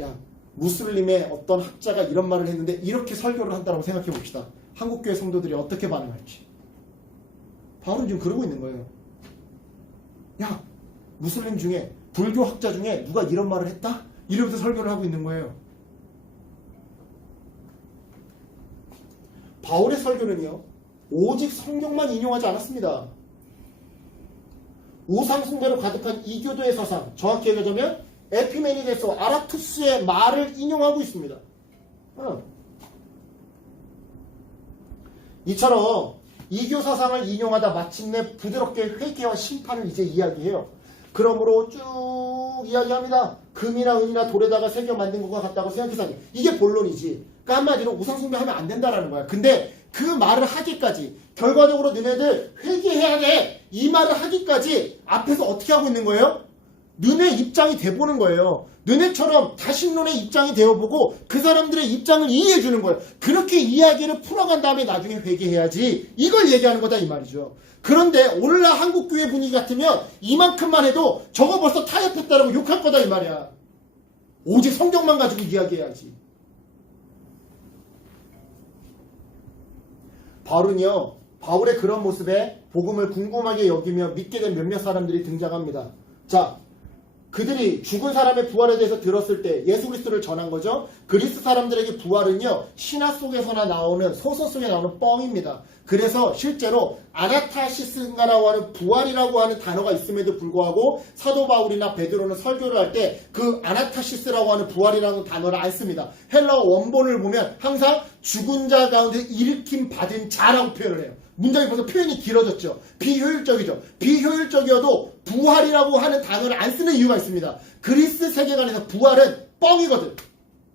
야 무슬림의 어떤 학자가 이런 말을 했는데 이렇게 설교를 한다고 생각해 봅시다. 한국교회 성도들이 어떻게 반응할지. 바울은 지금 그러고 있는 거예요. 야 무슬림 중에 불교 학자 중에 누가 이런 말을 했다? 이러면서 설교를 하고 있는 거예요. 바울의 설교는요, 오직 성경만 인용하지 않았습니다. 우상숭배로 가득한 이교도의 사상, 정확히 얘기하자면 에피메니데스 아라투스의 말을 인용하고 있습니다. 이처럼 이교 사상을 인용하다 마침내 부드럽게 회개와 심판을 이제 이야기해요. 그러므로 쭉 이야기합니다. 금이나 은이나 돌에다가 새겨 만든 것과 같다고 생각해서 이게 본론이지. 그러니까 한마디로 우상숭배하면 안 된다라는 거야. 근데 그 말을 하기까지 결과적으로 너네들 회개해야 돼. 이 말을 하기까지 앞에서 어떻게 하고 있는 거예요? 너네 입장이 돼보는 거예요. 너네처럼 다신론의 입장이 되어보고 그 사람들의 입장을 이해해주는 거예요. 그렇게 이야기를 풀어간 다음에 나중에 회개해야지. 이걸 얘기하는 거다 이 말이죠. 그런데 오늘날 한국교회 분위기 같으면 이만큼만 해도 저거 벌써 타협했다라고 욕할 거다 이 말이야. 오직 성경만 가지고 이야기해야지. 바울은요, 바울의 그런 모습에 복음을 궁금하게 여기며 믿게 된 몇몇 사람들이 등장합니다. 자, 그들이 죽은 사람의 부활에 대해서 들었을 때 예수 그리스도를 전한 거죠. 그리스 사람들에게 부활은요, 신화 속에서나 나오는 소설 속에 나오는 뻥입니다. 그래서 실제로 아나타시스인가라고 하는 부활이라고 하는 단어가 있음에도 불구하고 사도 바울이나 베드로는 설교를 할 때 그 아나타시스라고 하는 부활이라는 단어를 안 씁니다. 헬라어 원본을 보면 항상 죽은 자 가운데 일으킴 받은 자라고 표현을 해요. 문장이 벌써 표현이 길어졌죠. 비효율적이죠. 비효율적이어도 부활이라고 하는 단어를 안 쓰는 이유가 있습니다. 그리스 세계관에서 부활은 뻥이거든.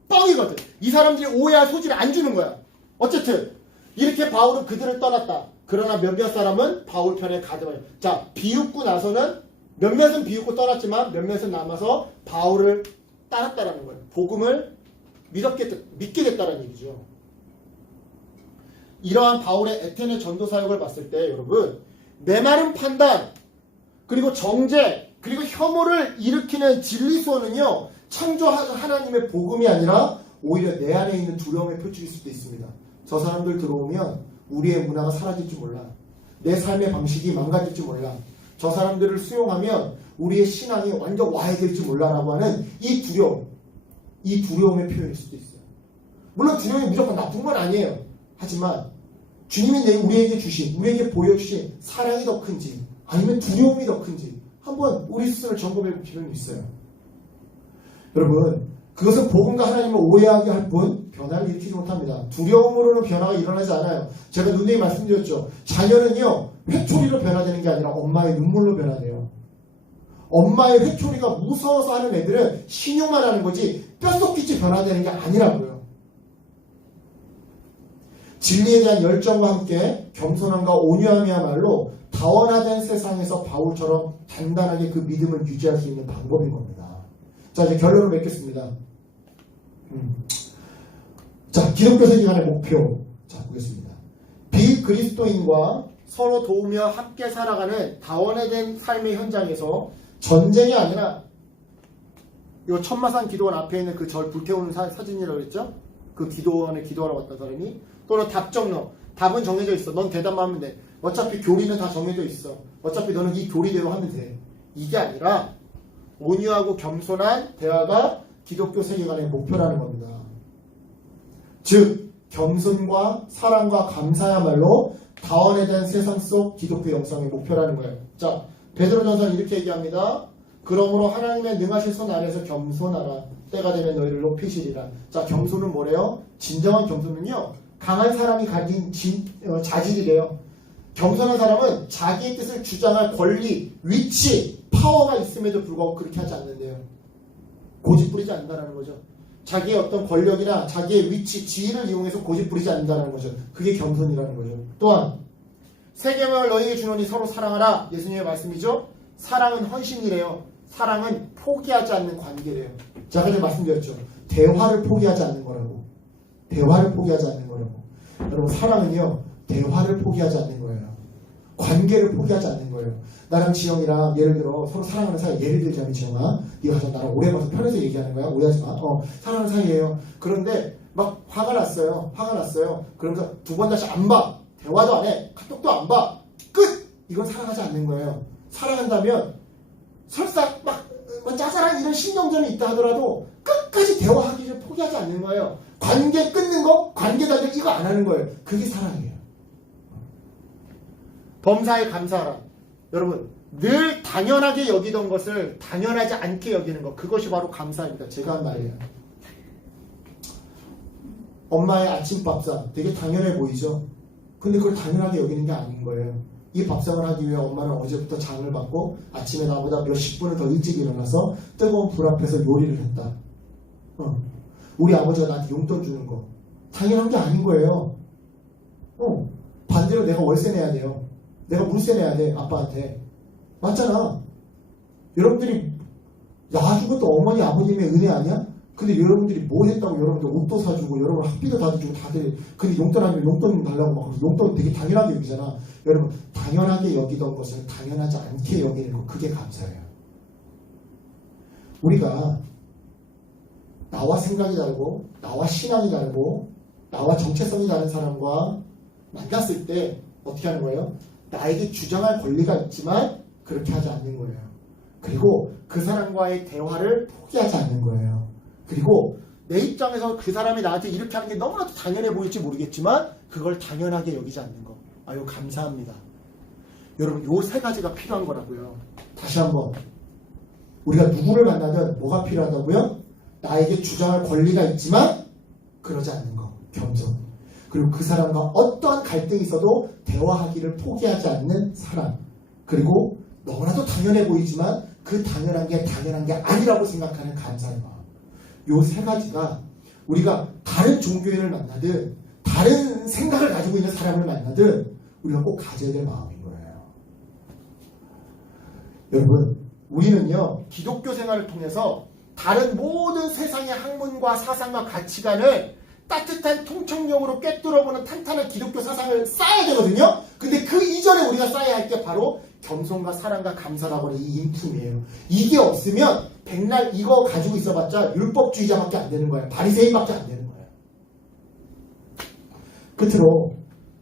뻥이거든. 이 사람들이 오해할 소지를 안 주는 거야. 어쨌든 이렇게 바울은 그들을 떠났다. 그러나 몇몇 사람은 바울 편에 가더라고요. 자, 비웃고 나서는 몇몇은 비웃고 떠났지만 몇몇은 남아서 바울을 따랐다라는 거예요. 복음을 믿게 됐다는 얘기죠. 이러한 바울의 에테네 전도 사역을 봤을 때 여러분, 메마른 판단 그리고 정죄 그리고 혐오를 일으키는 진리수어는요, 창조 하나님의 복음이 아니라 오히려 내 안에 있는 두려움의 표출일 수도 있습니다. 저 사람들 들어오면 우리의 문화가 사라질 줄 몰라. 내 삶의 방식이 망가질 줄 몰라. 저 사람들을 수용하면 우리의 신앙이 완전 와해될 줄 몰라라고 하는 이 두려움의 표현일 수도 있어요. 물론 두려움이 무조건 나쁜 건 아니에요. 하지만 주님이 우리에게 주신, 우리에게 보여주신 사랑이 더 큰지 아니면 두려움이 더 큰지 한번 우리 스스로를 점검해 볼 필요는 있어요. 여러분, 그것은 복음과 하나님을 오해하게 할 뿐 변화를 일으키지 못합니다. 두려움으로는 변화가 일어나지 않아요. 제가 눈에 말씀드렸죠. 자녀는요, 회초리로 변화되는 게 아니라 엄마의 눈물로 변화돼요. 엄마의 회초리가 무서워서 하는 애들은 신용만 하는 거지 뼛속빛이 변화되는 게 아니라고요. 진리에 대한 열정과 함께 겸손함과 온유함이야말로 다원화된 세상에서 바울처럼 단단하게 그 믿음을 유지할 수 있는 방법인 겁니다. 자, 이제 결론을 맺겠습니다. 자, 기독교 세계관의 목표. 자, 보겠습니다. 비그리스도인과 서로 도우며 함께 살아가는 다원화된 삶의 현장에서 전쟁이 아니라, 이 천마산 기도원 앞에 있는 그 절 불태우는 사진이라고 그랬죠? 그 기도원에 기도하러 왔던 사람이, 또는 답정너. 답은 정해져 있어. 넌 대답만 하면 돼. 어차피 교리는 다 정해져 있어. 어차피 너는 이 교리대로 하면 돼. 이게 아니라 온유하고 겸손한 대화가 기독교 세계관의 목표라는 겁니다. 즉, 겸손과 사랑과 감사야말로 다원에 대한 세상 속 기독교 영성의 목표라는 거예요. 자, 베드로전서는 이렇게 얘기합니다. 그러므로 하나님의 능하신 손 아래서 겸손하라. 때가 되면 너희를 높이시리라. 자, 겸손은 뭐래요? 진정한 겸손은요, 강한 사람이 가진 자질이래요. 겸손한 사람은 자기의 뜻을 주장할 권리, 위치, 파워가 있음에도 불구하고 그렇게 하지 않는데요. 고집 부리지 않는다는 거죠. 자기의 어떤 권력이나 자기의 위치, 지위를 이용해서 고집 부리지 않는다는 거죠. 그게 겸손이라는 거죠. 또한 새 계명을 너희에게 주노니 서로 사랑하라. 예수님의 말씀이죠. 사랑은 헌신이래요. 사랑은 포기하지 않는 관계래요. 자, 아까 전에 말씀드렸죠. 대화를 포기하지 않는 거라고. 대화를 포기하지 않는 거라고. 여러분, 사랑은요, 대화를 포기하지 않는 거예요. 관계를 포기하지 않는 거예요. 나랑 지영이랑 예를 들어 서로 사랑하는 사이, 예를 들자면 지영아, 네가 가서 나랑 오래 봐서 편해서 얘기하는 거야. 오해하지 마. 사랑하는 사이예요. 그런데 막 화가 났어요. 그러면서 두 번 다시 안 봐. 대화도 안 해. 카톡도 안 봐. 끝! 이건 사랑하지 않는 거예요. 사랑한다면 설사 막 짜잘한 이런 신경전이 있다 하더라도 끝까지 대화하기를 포기하지 않는 거예요. 관계 끊는 거, 관계 단절 이거 안 하는 거예요. 그게 사랑이에요. 범사에 감사하라. 여러분, 늘 당연하게 여기던 것을 당연하지 않게 여기는 것, 그것이 바로 감사입니다. 제가 한 말이에요. 엄마의 아침밥상 되게 당연해 보이죠? 근데 그걸 당연하게 여기는 게 아닌 거예요. 이 밥상을 하기 위해 엄마는 어제부터 장을 받고 아침에 나보다 몇십 분을 더 일찍 일어나서 뜨거운 불 앞에서 요리를 했다. 우리 아버지가 나한테 용돈 주는 거 당연한 게 아닌 거예요. 반대로 내가 월세 내야 돼요. 내가 물세 내야 돼, 아빠한테. 맞잖아. 여러분들이 낳아준 것도 어머니 아버님의 은혜 아니야? 근데 여러분들이 뭐 했다고 여러분들 옷도 사주고 여러분 학비도 다 주고 다들 근데 용돈 아니면 용돈 달라고 막 용돈 되게 당연하게 여기잖아. 여러분, 당연하게 여기던 것을 당연하지 않게 여기는 거, 그게 감사예요. 우리가 나와 생각이 다르고 나와 신앙이 다르고 나와 정체성이 다른 사람과 만났을 때 어떻게 하는 거예요? 나에게 주장할 권리가 있지만 그렇게 하지 않는 거예요. 그리고 그 사람과의 대화를 포기하지 않는 거예요. 그리고 내 입장에서 그 사람이 나한테 이렇게 하는 게 너무나도 당연해 보일지 모르겠지만 그걸 당연하게 여기지 않는 거. 아유, 감사합니다. 여러분, 요 세 가지가 필요한 거라고요. 다시 한번, 우리가 누구를 만나든 뭐가 필요하다고요? 나에게 주장할 권리가 있지만 그러지 않는 거, 겸손. 그리고 그 사람과 어떠한 갈등이 있어도 대화하기를 포기하지 않는 사람. 그리고 너무나도 당연해 보이지만 그 당연한 게 아니라고 생각하는 감사의 마음. 요 세 가지가 우리가 다른 종교인을 만나든 다른 생각을 가지고 있는 사람을 만나든 우리가 꼭 가져야 될 마음인 거예요. 여러분, 우리는요, 기독교 생활을 통해서 다른 모든 세상의 학문과 사상과 가치관을 따뜻한 통찰력으로 꿰뚫어보는 탄탄한 기독교 사상을 쌓아야 되거든요. 근데 그 이전에 우리가 쌓아야 할 게 바로 겸손과 사랑과 감사라고 하는 이 인품이에요. 이게 없으면 백날 이거 가지고 있어봤자 율법주의자밖에 안 되는 거예요. 바리새인밖에 안 되는 거예요. 끝으로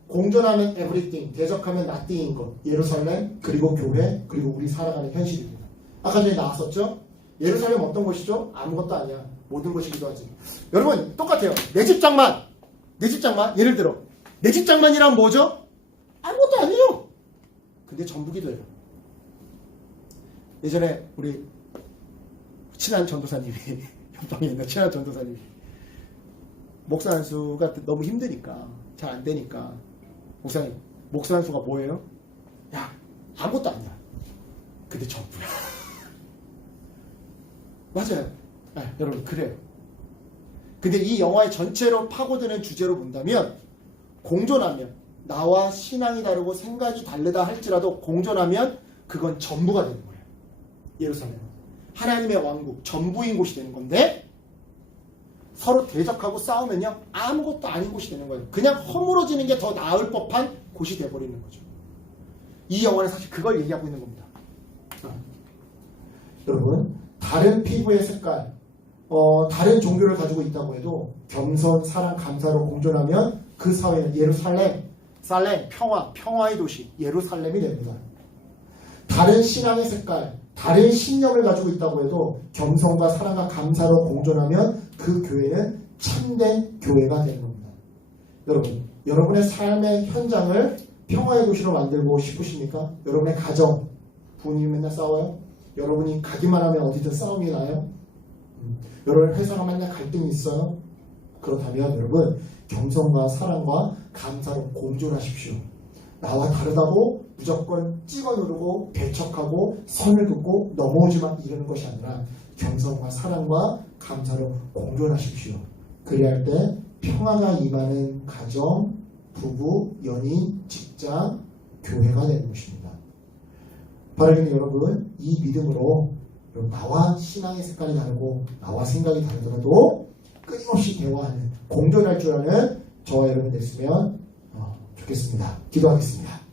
공존하면 everything, 대적하면 nothing인 것. 예루살렘, 그리고 교회, 그리고 우리 살아가는 현실입니다. 아까 전에 나왔었죠? 예루살렘 어떤 곳이죠? 아무것도 아니야. 모든 것이기도 하지. 여러분, 똑같아요. 내 집장만, 예를 들어 내 집장만이란 뭐죠? 아무것도 아니에요. 근데 전부기도 해요. 예전에 우리 친한 전도사님이 옆방에 있는 친한 전도사님이 목사 한수가 너무 힘드니까 잘 안 되니까 목사님, 목사 한수가 뭐예요? 야, 아무것도 아니야. 근데 전부야. 맞아요. 여러분, 그래요. 근데 이 영화의 전체로 파고드는 주제로 본다면 공존하면, 나와 신앙이 다르고 생각이 다르다 할지라도 공존하면 그건 전부가 되는 거예요. 예루살렘은 하나님의 왕국, 전부인 곳이 되는 건데 서로 대적하고 싸우면요, 아무것도 아닌 곳이 되는 거예요. 그냥 허물어지는 게 더 나을 법한 곳이 돼버리는 거죠. 이 영화는 사실 그걸 얘기하고 있는 겁니다. 여러분, 다른 피부의 색깔, 다른 종교를 가지고 있다고 해도 겸손, 사랑, 감사로 공존하면 그 사회는 예루살렘, 살렘, 평화의 도시 예루살렘이 됩니다. 다른 신앙의 색깔, 다른 신념을 가지고 있다고 해도 겸손과 사랑과 감사로 공존하면 그 교회는 참된 교회가 되는 겁니다. 여러분, 여러분의 삶의 현장을 평화의 도시로 만들고 싶으십니까? 여러분의 가정, 부모님이 맨날 싸워요? 여러분이 가기만 하면 어디든 싸움이 나요? 여러분 회사가 맨날 갈등이 있어요? 그렇다면 여러분, 겸손과 사랑과 감사로 공존하십시오. 나와 다르다고 무조건 찍어 누르고 배척하고 선을 긋고 넘어오지만 이러는 것이 아니라 겸손과 사랑과 감사로 공존하십시오. 그래야 할 때 평화가 임하는 가정, 부부, 연인, 직장, 교회가 되는 것입니다. 바라기는 여러분, 이 믿음으로 여러분 나와 신앙의 색깔이 다르고 나와 생각이 다르더라도 끊임없이 대화하는 공존할 줄 아는 저와 여러분 됐으면 좋겠습니다. 기도하겠습니다.